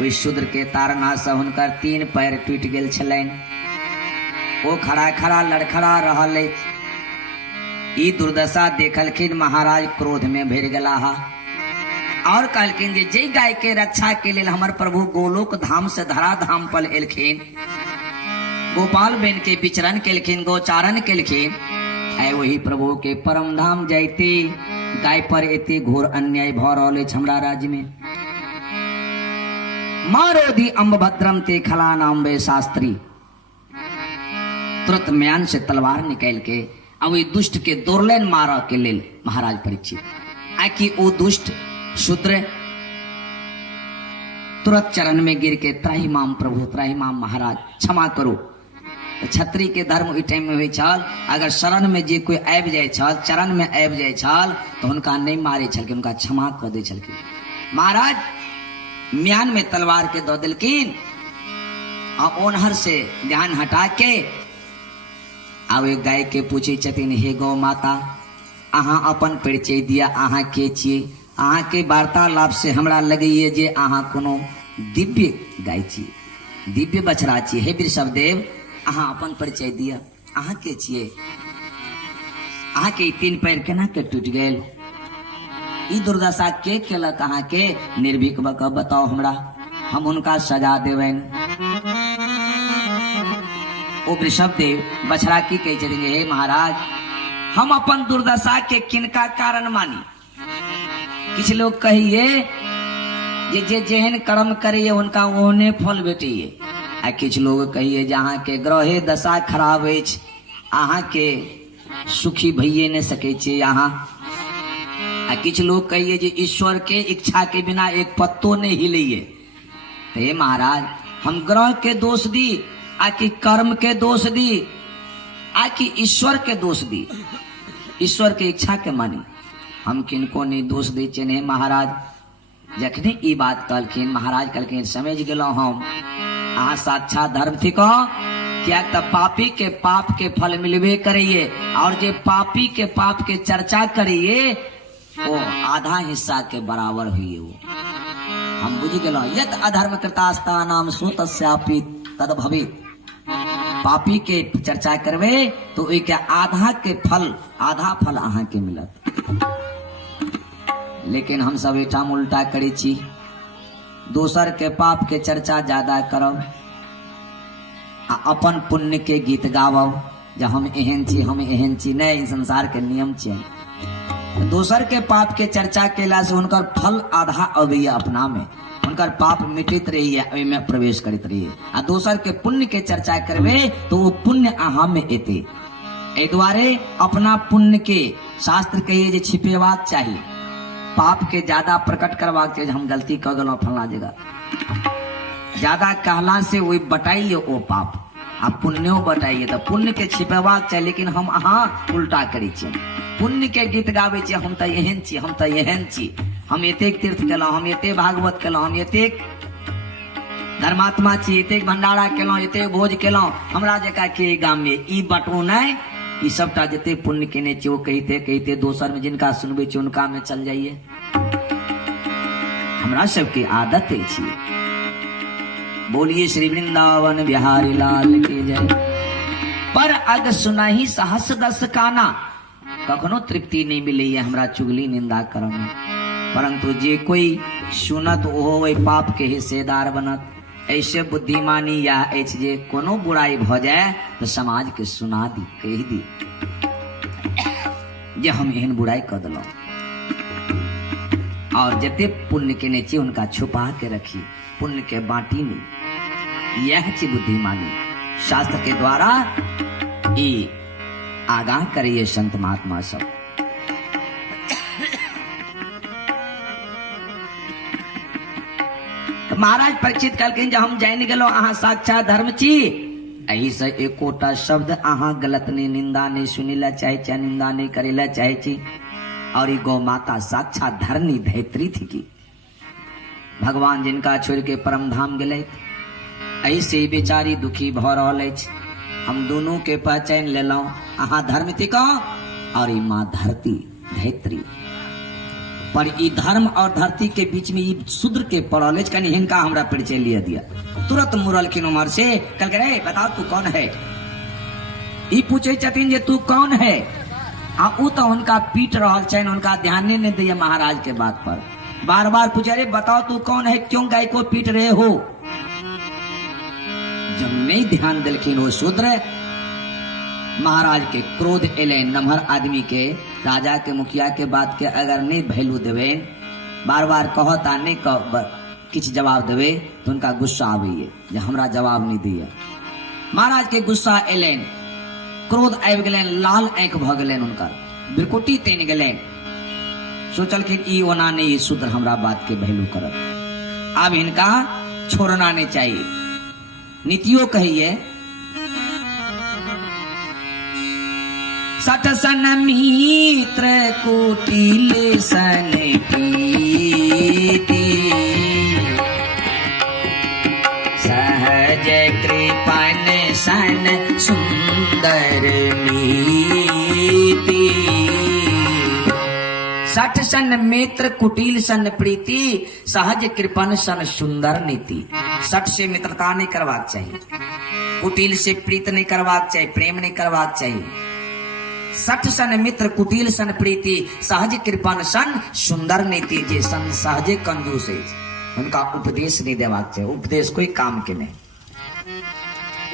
ओहि शूद्र के ताड़ना से हुनकर 3 पैर टूट गेल छलनि ओ खड़ा खड़ा लड़खड़ा रहल अछि। ई दुर्दशा देखलखिन महाराज क्रोध में भर गेला और कहलखिन जे जय गाय के रक्षा के लिए हमर प्रभु गोलोक धाम से धरा धाम पर एलखिन गोपाल बेन के विचरण केलखिन गोचारण केलखिन आय वही प्रभु के परम धाम जाइते गाय पर एते घोर अन्याय भ रहल अछि हमरा राज्य में। मारोधि अम्ब भद्रम ते खला नाम वे शास्त्री तुरंत म्यान से तलवार निकाल के अब दुष्ट के दौड़लन मारा के लेल महाराज परीक्षित आकि ओ दुष्ट शूद्र तुरंत चरण में गिर के त्राही माम प्रभु त्राही माम महाराज क्षमा करो। छत्री के धर्म ई टाइम में हुई छल अगर शरण में जे कोई आबि जाय छल चरण में आबि जाय छल तो उनका नहीं मारे छलखिन उनका क्षमा कर दे छलखिन। महाराज म्यान में तलवार के दो दिलखिन और ओनहर से ध्यान हटा के अब एक गाय के पूछे छथिन हे गौ माता अहाँ अपन परिचय दिया अहाँ के छिए अहाँ के वार्तालाप से हमरा लगैए जे अहाँ कोनो दिव्य गाय छी दिव्य बछड़ा छी हे वृषभदेव अहाँ अपन परिचय दिया, अहाँ के छिए, अहाँ के तीन पैर केना के टूट गेल, ई दुर्दशा के केलक अहाँ के, निर्भीक बक बताओ हमरा, हम उनका सजा देवेन। ओ वृषभदेव बछड़ा की कह चलेंगे, हे महाराज हम अपन दुर्दशा के किनका कारण मानी। किछ लोग कहिए जे जेहन कर्म करिए उनका ओहने फल भेटिए, आ किछ लोग कहिए जे अहाँ के ग्रहे दशा खराब अछि, अहाँ के सुखी भइए न सके छे अहाँ। आ किछ लोग कहिए जे ईश्वर के इच्छा के बिना एक पत्तो नहीं हिलइए। हे महाराज हम ग्रह के दोष दी आ कि कर्म के दोष दी आ कि ईश्वर के दोष दी, ईश्वर के इच्छा के मानी, हम किनको नहीं दोष दी चेने। महाराज जखने ई बात कहलखिन, महाराज कहलखिन समझ गेलो हम, अहाँ साक्षात धर्म थी कहो, क्या तब पापी के पाप के फल मिलबे करिए, और जे पापी के पाप के चर्चा करिए वो आधा हिस्सा के बराबर हुई। वो हम बुझ गेलो, यत अधर्म कृतास्ता नाम सो तस्यापि तद भवेत्। पापी के चर्चा करवे तो एक आधा के फल, आधा फल अहाँ के मिलत। लेकिन हम सब एठाम उल्टा करे छी, दोसर के पाप के चर्चा ज्यादा करब आ अपन पुण्य के गीत गावब, जब हम एहन छी हम एहन छी, नहीं संसार के नियम छै। दोसर के पाप के चर्चा केला से उनकर फल आधा अबैया अपना में, उनकर पाप मिटित रही है, ओहि में प्रवेश करते रही है। आ दोसर के पुण्य के चर्चा करवे तो वो पुण्य अहाँ में एते। एहि दुआरे अपना पुण्य के शास्त्र कहिए जे छिपेबाक चाहिए, पाप के ज्यादा प्रकट करवाक चाहिए। हम गलती कर गलो फलना जगह, ज्यादा कहला से वही बटाइए ओ पाप, आ पुण्यो बटाइए, तो पुण्य के छिपेबाक चाहिए। लेकिन हम अहाँ उल्टा करी छी, पुण्य के गीत गावे छी, हम तो एहन छी, हम तो एहन छी, हम एतेक तीर्थ केलहुँ, हम एते भागवत केलहुँ, हम एतेक धर्मात्मा छी, एतेक भंडारा केलहुँ, एतेक भोज केलहुँ, हमरा जका के गाम में ई बटो नहीं। ई सबटा जते पुण्य केने छी वो कहते कहते दोसर में जिनका सुनबे छी उनका में चल जाइए। हमरा सबके आदत छी। बोलिए श्री वृंदावन बिहारी लाल की जय। पर अग सुनाही सहस दस काना, कखनो तृप्ति नहीं मिली है हमरा चुगली निंदा करम, परंतु जे कोई सुनत ओहो पाप के हिस्सेदार बनत। ऐसे बुद्धिमानी या ऐसे जे कोनो बुराई भ जाए तो समाज के सुना दी, कह दी जे हम एहन बुराई कर दिलों, और जते पुण्य के नीचे उनका छुपा के रखी, पुण्य के बांटी नहीं। यह ची बुद्धिमानी शास्त्र के द्वारा ये आगाह करिए संत महात्मा सब। तो महाराज परीक्षित कहलखिन जब हम जान गेलो अहाँ साक्षात धर्म छी, एही से एकोटा शब्द अहाँ गलत नहीं, निंदा नहीं सुनिला चाहे छी, निंदा नहीं करेला चाहे छी। और ई गौ माता साक्षात धरनी धैत्री थी की भगवान जिनका छोड़ के परम धाम गेले, ऐसे बेचारी दुखी भ रहल अछि। हम दोनों के पहचान लेलौं, अहाँ धर्म थी कहो और ई माँ धरती धैत्री। पर ई धर्म और धरती के बीच में ई शूद्र के पड़ल अछि। कनी हिनका हमरा परिचय लिया दिया, तुरंत मुरलखिन उमर से, कल के बताओ तू कौन है। ई पूछे छथिन जे तू कौन है, आ ऊ तो उनका पीट रहल छन, उनका ध्यान नहीं दिया महाराज के बात पर। बार बार पूछे रे बताओ तू कौन है, क्यों गाय को पीट रहे हो। जब नहीं ध्यान दिलखिन वो शूद्र, महाराज के क्रोध एले। नमहर आदमी के, राजा के, मुखिया के बात के अगर नहीं वैल्यू देवे, बार बार कहता नहीं किछ जवाब देवे तो उनका गुस्सा आबैये जे हमरा जवाब नहीं दिया। महाराज के गुस्सा एले, क्रोध आबि गेलैन, लाल आंख भ गेलैन, उनका बिरकुटी तैन गेलैन। सोचलखिन ई ओना नहीं, शूद्र हमरा बात के वैल्यू करत, अब इनका छोड़ना नहीं चाहिए। नीतियों कहिए सठ सन मित्र कुटिल सन प्रीति, सहज कृपन सन सुंदर नीति। सठ सन मित्र कुटिल सन प्रीति, सहज कृपन सन सुंदर नीति। सठ से मित्रता नहीं करवाक चाहिए, कुटिल से प्रीत नहीं करवाक चाहिए, प्रेम नहीं करवाक चाहिए। सठ सन मित्र कुटिल सन प्रीति, सहज कृपन सन सुंदर नीति। जे सन सहजे कंजूस है, उनका उपदेश नहीं देवाक चाहिए। उपदेश कोई काम के नहीं।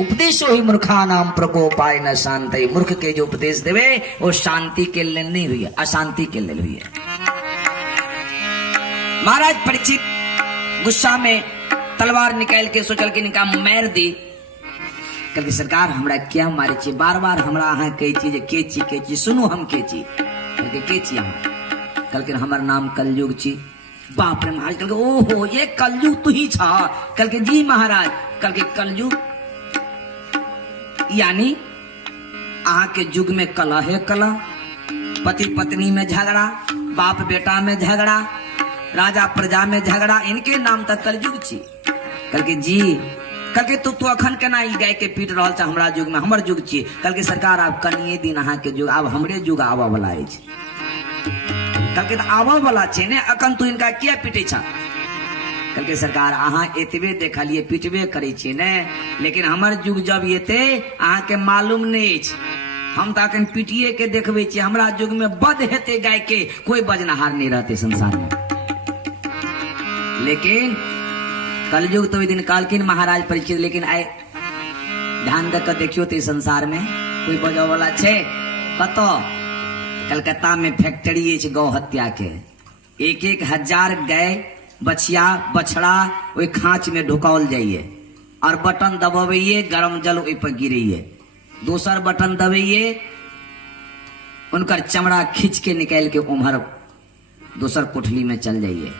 उपदेश ही मूर्खा नाम प्रकोपाय न शांति। मूर्ख के जो उपदेश देवे वो शांति के लिए नहीं हुई है, अशांति के लिए हुई है। महाराज परीक्षित गुस्सा में तलवार निकाल के सोचल के निकाल मार दी। कभी सरकार हमरा क्या मारे छी, बार बार हमरा अहाँ के चीज के ची सुनू हम के ची के ची हम। कल के हमार नाम कलयुग छी। बाप रे महाराज, कल के ओहो ये कलयुग तू ही छा। कल के जी महाराज, कल के कलयुग यानी अहाँ के युग में कलह है, कलह पति पत्नी में झगड़ा, बाप बेटा में झगड़ा, राजा प्रजा में झगड़ा, इनके नाम तक कलयुग छी। कल के जी, कल के तू अखन केना ई गाय के पीट रहल छ हमरा युग में, हमर युग छी। कल के सरकार आब कनिए दिन अहाँ के युग, आब हमरे युग आबा वाला अछि। कल के आबा वाला छै ने, अखन तू इनका किया पीटे छ। कल के सरकार अहाँ एतबे देखलिए पीटबे करे छी ने, लेकिन हमर युग जब एते अहाँ के मालूम नहीं अछि। हम तो अखन पीटिए के देखबे छी। हमरा युग में बद हेते गाय के, कोई बजनहार नहीं रहते संसार में। लेकिन कलयुग तो दिन कालकिन महाराज परीक्षित, लेकिन आए ध्यान दे के देखियो तो संसार में कोई बजो वाला छे कतो। कलकत्ता में फैक्ट्री है गौ हत्या के, 1,000 गाय बछिया बछड़ा ओई खांच में ढुकाल जाइए और बटन दबाइए, गरम जल ओई पर गिरइए। दूसर बटन दबाइए, उनकर चमड़ा खींच के निकाल के उम्हर दूसर कोठली में चल जाइए।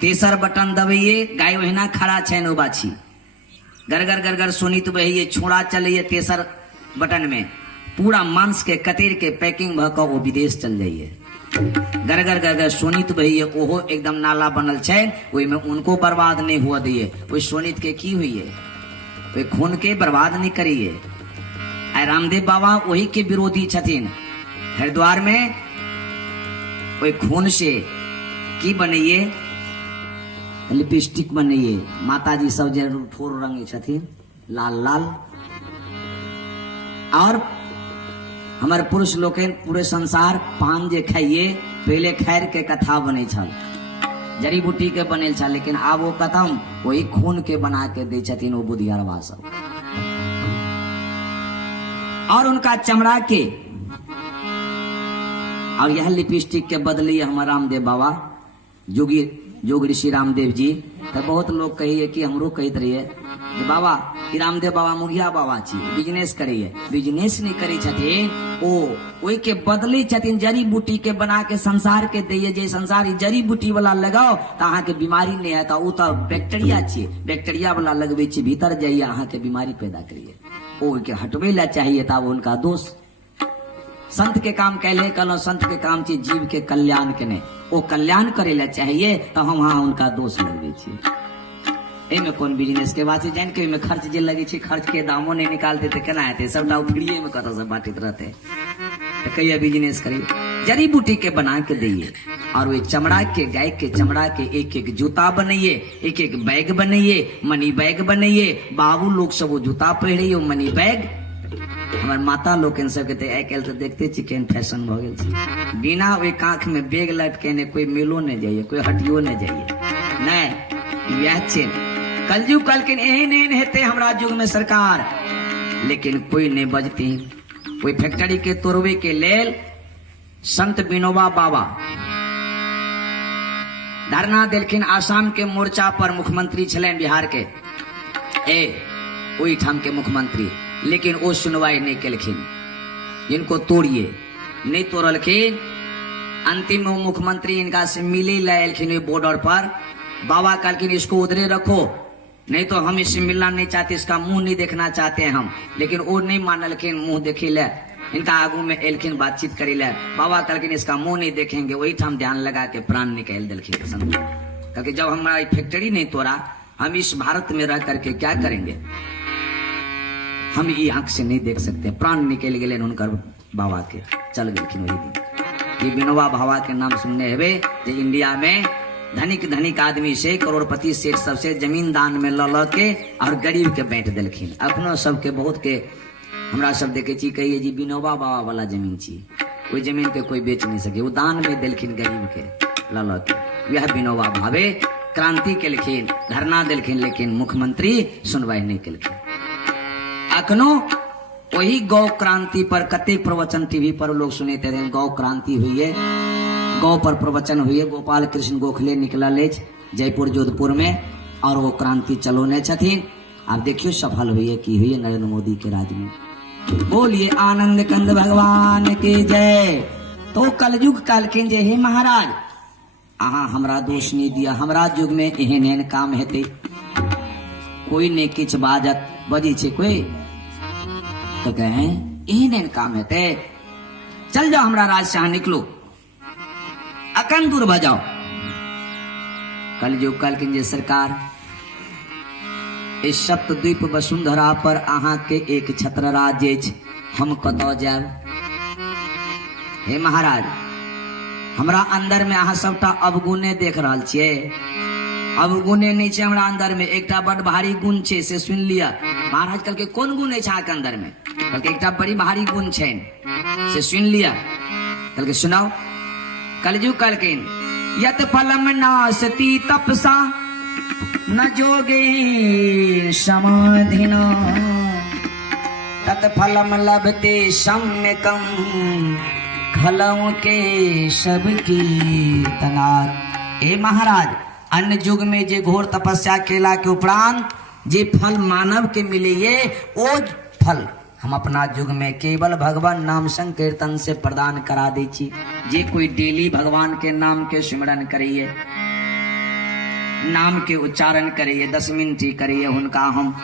तेसर बटन दबाइए, गाय वहिना खड़ा छैन ओ बाछी, गरगर गरगर सुनित बहिए, छोड़ा चलिए। तेसर बटन में पूरा मांस के कतेर के पैकिंग भ के वो विदेश चल जाइए। गरगर गरगर सोनित बहिए, ओहो एकदम नाला बनल छैन, ओई में उनको बर्बाद नहीं हुआ दिए। ओई सोनित के की हुई, ओई खून के बर्बाद नहीं करिए। आय रामदेव बाबा वही के विरोधी छथिन। हरिद्वार में ओई खून से की बनइए, लिपस्टिक बनइए। माता जी सब जरूर ठोर रंगे छथिन लाल लाल। और हमारे पुरुष लोग पूरे संसार पान जे खाइए, पहले खैर के कथा बने छल, जड़ी बूटी के बने छल, लेकिन अब वो खत्म, वही खून के बना के दे छथिन वो बुधियारवा सब। और उनका चमड़ा के, और यह लिपस्टिक के बदले हमारा रामदेव बाबा जोग ऋषि रामदेव जी। तो बहुत लोग कहिए कि हमरो कहते रहिए कि बाबा ई रामदेव बाबा मुखिया बाबा छी, बिजनेस करिए। बिजनेस नहीं करे छथिन, ओई के बदले छथिन जड़ी बूटी के बना के संसार के दिए। जे संसार ई जड़ी बूटी वाला लगाओ तो अहाँ के बीमारी नहीं है, तो तो बैक्टीरिया छी, बैक्टीरिया वाला लगबे छी, भीतर जाइए अहाँ के बीमारी पैदा करिए। ओ के हटबे ला चाहिए, तब उनका दोष। संत के काम कैले कलो, संत के काम छी जीव के कल्याण के ने, वो कल्याण करे ला चाहिए, तो हम हाँ उनका दोष लगबे छी। एमे कौन बिजनेस के बात जान के में खर्च जे लगे छी, खर्च के दामो नहीं निकालते तो केना हेते, सबटा फ्रीए में कत से बांटित रहते। तो कहिए बिजनेस करिए, जड़ी बूटी के बना के दिए। और वे चमड़ा के, गाय के चमड़ा के एक एक जूता बनाइए, एक एक बैग बनाइए, मनी बैग बनाइए। बाबू लोग सब वो जूता पहनिए, मनी बैग। हमार माता लोग सबके आइ काल्हि तो देखते छी केहन फैशन भ गेल छै। बिना ओहि कांख में बैग लटके ने कोई मेलो नहीं जाइए, कोई हटियो नहीं जाइए। नहीं यह छै कलयुग, कलकिन एहन एहन हेते हमरा युग में सरकार, लेकिन कोई नहीं बजती। कोई फैक्ट्री के तोड़वे के लेल संत विनोबा बाबा धरना देलखिन आसाम के मोर्चा पर। मुख्यमंत्री छलन बिहार के, ओई ठाम के मुख्यमंत्री, लेकिन वो सुनवाई नहीं केलखिन। इनको तोड़िए नहीं तोड़लखिन। अंतिम में मुख्यमंत्री इनका से मिले लायलखिन बॉर्डर पर। बाबा कहलखिन इसको उधरे रखो, नहीं तो हम इससे मिलना नहीं चाहते, इसका मुंह नहीं देखना चाहते हैं हम। लेकिन वो नहीं मानलखिन मुंह देखे ले, इनका आगू में एलखिन बातचीत करी ले। बाबा कहलखिन इसका मुंह नहीं देखेंगे, वही ठाम ध्यान लगा के प्राण निकाल दिलखिन। क्योंकि जब हमारा फैक्ट्री नहीं तोड़ा, हम इस भारत में रह करके क्या करेंगे, हम ये आंख से नहीं देख सकते। प्राण निकल गए उनकर बाबा के, चल गए वही दिन। ये विनोबा भावा के नाम सुनने हेबे, जे इंडिया में धनिक धनिक आदमी से, करोड़पति सेठ सबसे जमीन दान में ल के और गरीब के बांट देलखिन। अखनो सबके बहुत के हमरा सब देखे छी, कहिए जी विनोबा बाबा वाला जमीन छी, कोई जमीन के कोई बेच नहीं सके, वो दान में देलखिन गरीब के ल के। यह विनोबा भावे क्रांति केलखिन, धरना देलखिन, लेकिन मुख्यमंत्री सुनवाई नहीं केलखिन। अखनो वही गौ क्रांति पर कते प्रवचन टीवी पर लोग सुनते रहे। गौ क्रांति हुई है, गौ पर प्रवचन हुई है। गोपाल कृष्ण गोखले निकलल जयपुर जोधपुर में और वो क्रांति चलोने छथिन। आप देखियो सफल हुई है कि हुई है नरेंद्र मोदी के राज में। बोलिए आनंद कंद भगवान की जय। तो कलयुग कहलखिन जे हे महाराज अहाँ हमरा दोष नहीं दिया, हमरा युग में एहन एहन काम हेते, कोई ने किछ बाजत बजी छे कोई तो कहे एहन एहन काम हेते, चल जाओ हमरा राज से अहाँ निकलो, अकन दूर भजाओ। कलयुग कहलखिन जे सरकार इस सप्तद्वीप वसुंधरा पर अहाँ के एक छत्र राज्य अछि, हम कतौ जाब। हे महाराज हमरा अंदर में अहाँ सबटा अवगुणे देख रहल छियै, अवगुणे नहीं छै हमरा अंदर में, एकटा बड़ भारी गुण छै से सुन लिया। महाराज कहलके कोन गुण अछि अहाँ के अंदर में? कहलके एकटा बड़ी भारी गुण छै से सुन लिया। कहलके सुनाओ। कलयुग कहलकिन यत फलम नासति तपसा न जोगे समाधिना तत फलम लभते सम्यकम खलौ के सब कीर्तनात्। ए महाराज अन्य युग में जे घोर तपस्या केला के उपरांत जे फल मानव के मिले ओ फल हम अपना युग में केवल भगवान नाम संकीर्तन से प्रदान करा दै छी। जे कोई डेली भगवान के नाम के स्मरण करिए, नाम के उच्चारण करिए, 10 मिनट ही करिए, उनका हम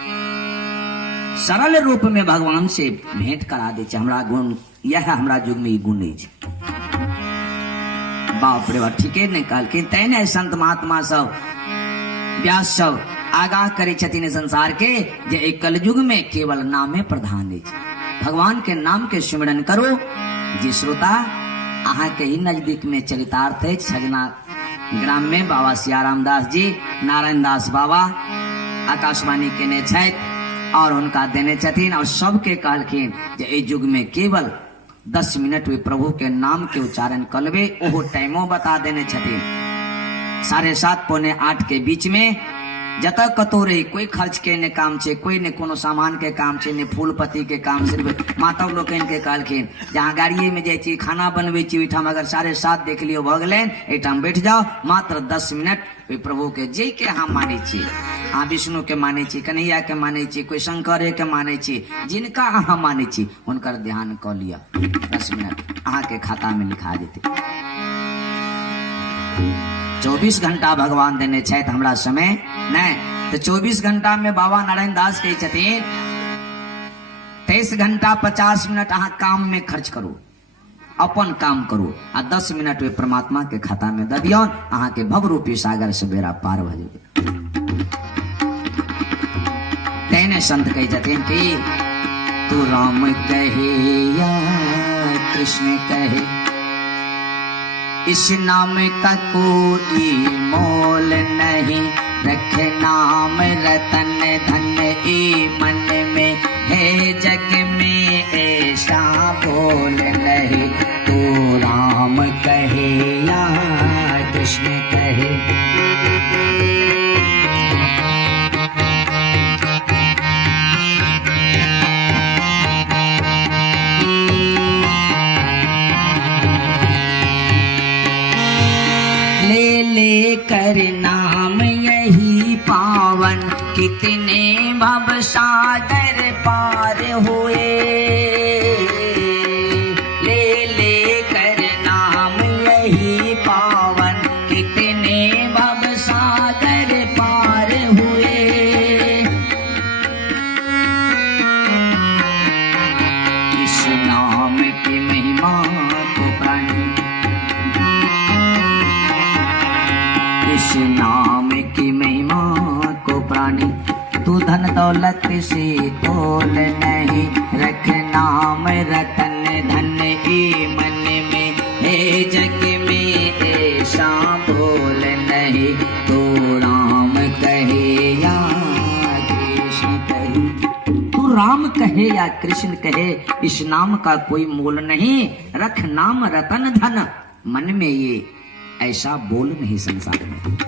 सरल रूप में भगवान से भेंट करा दै छी। हमरा गुण यह हमरा युग में गुण अछि। बाप रे बाप ठीके नहीं कहलखिन। तैने संत महात्मा सब व्यास सब आगाह करे छथिन संसार के जे एक कलयुग में केवल नामे प्रधान अछि। भगवान के नाम के स्मरण करो। जी श्रोता अहाँ के ही नजदीक में चरितार्थ है सजना ग्राम में बाबा सियाराम दास जी, नारायण दास बाबा आकाशवाणी केने छथि और उनका देने छथिन और सबके कहलखिन जे ए युग में केवल 10 मिनट वे प्रभु के नाम के उच्चारण कलबे। ओहो टाइमो बता देने छथिन 7:30 पौने 8 के बीच में। जत कतो रही कोई खर्च के ने काम छे, कोई ने कोनो सामान के काम छे, ने फूल पत्ती के काम सिर्फ माता लोकन के कहलखिन जहाँ गाड़िए में जाय छी खाना बनवे छी ओहिठाम अगर 7:30 देख लियो भ गेलन एठाम बैठ जाओ, मात्र 10 मिनट वे प्रभु के जे के अहाँ माने छी, अहाँ विष्णु के माने छी, कन्हैया के माने छी, कोई शंकर के माने छी, जिनका अहाँ माने छी उनकर ध्यान क लिया। 10 मिनट अहाँ के खाता में लिखा देते। 24 घंटा भगवान देने छथि हमरा समय नहीं तो 24 घंटा में बाबा नारायण दास कहे छथिन 23 घंटा 50 मिनट अहाँ काम में खर्च करू, अपन काम करू आ 10 मिनट वे परमात्मा के खाता में द दियौन, अहाँ के भव रूपी सागर से बेड़ा पार भ जेबे। तेने संत कहे छथिन कि तू राम कहे या कृष्ण कहे इस नाम का कोई मोल नहीं, रखे नाम रतन धन ई मन में, है जग में ऐसा बोल नहीं। तू राम कहे या कृष्ण कहे कर नाम यही पावन, कितने भव सागर पार हुए। ले कर नाम यही पावन, कितने भव सागर पार हुए। इस नाम की महिमा को प्राणी, इस नाम की महिमा को प्राणी, तू धन दौलत से तोल नहीं, रख नाम रतन धन ई मन में, हे जग में ऐसा बोल नहीं। कहे या कृष्ण कहे, इस नाम का कोई मोल नहीं। रख नाम रतन धन, मन में ये ऐसा बोल नहीं संसार में।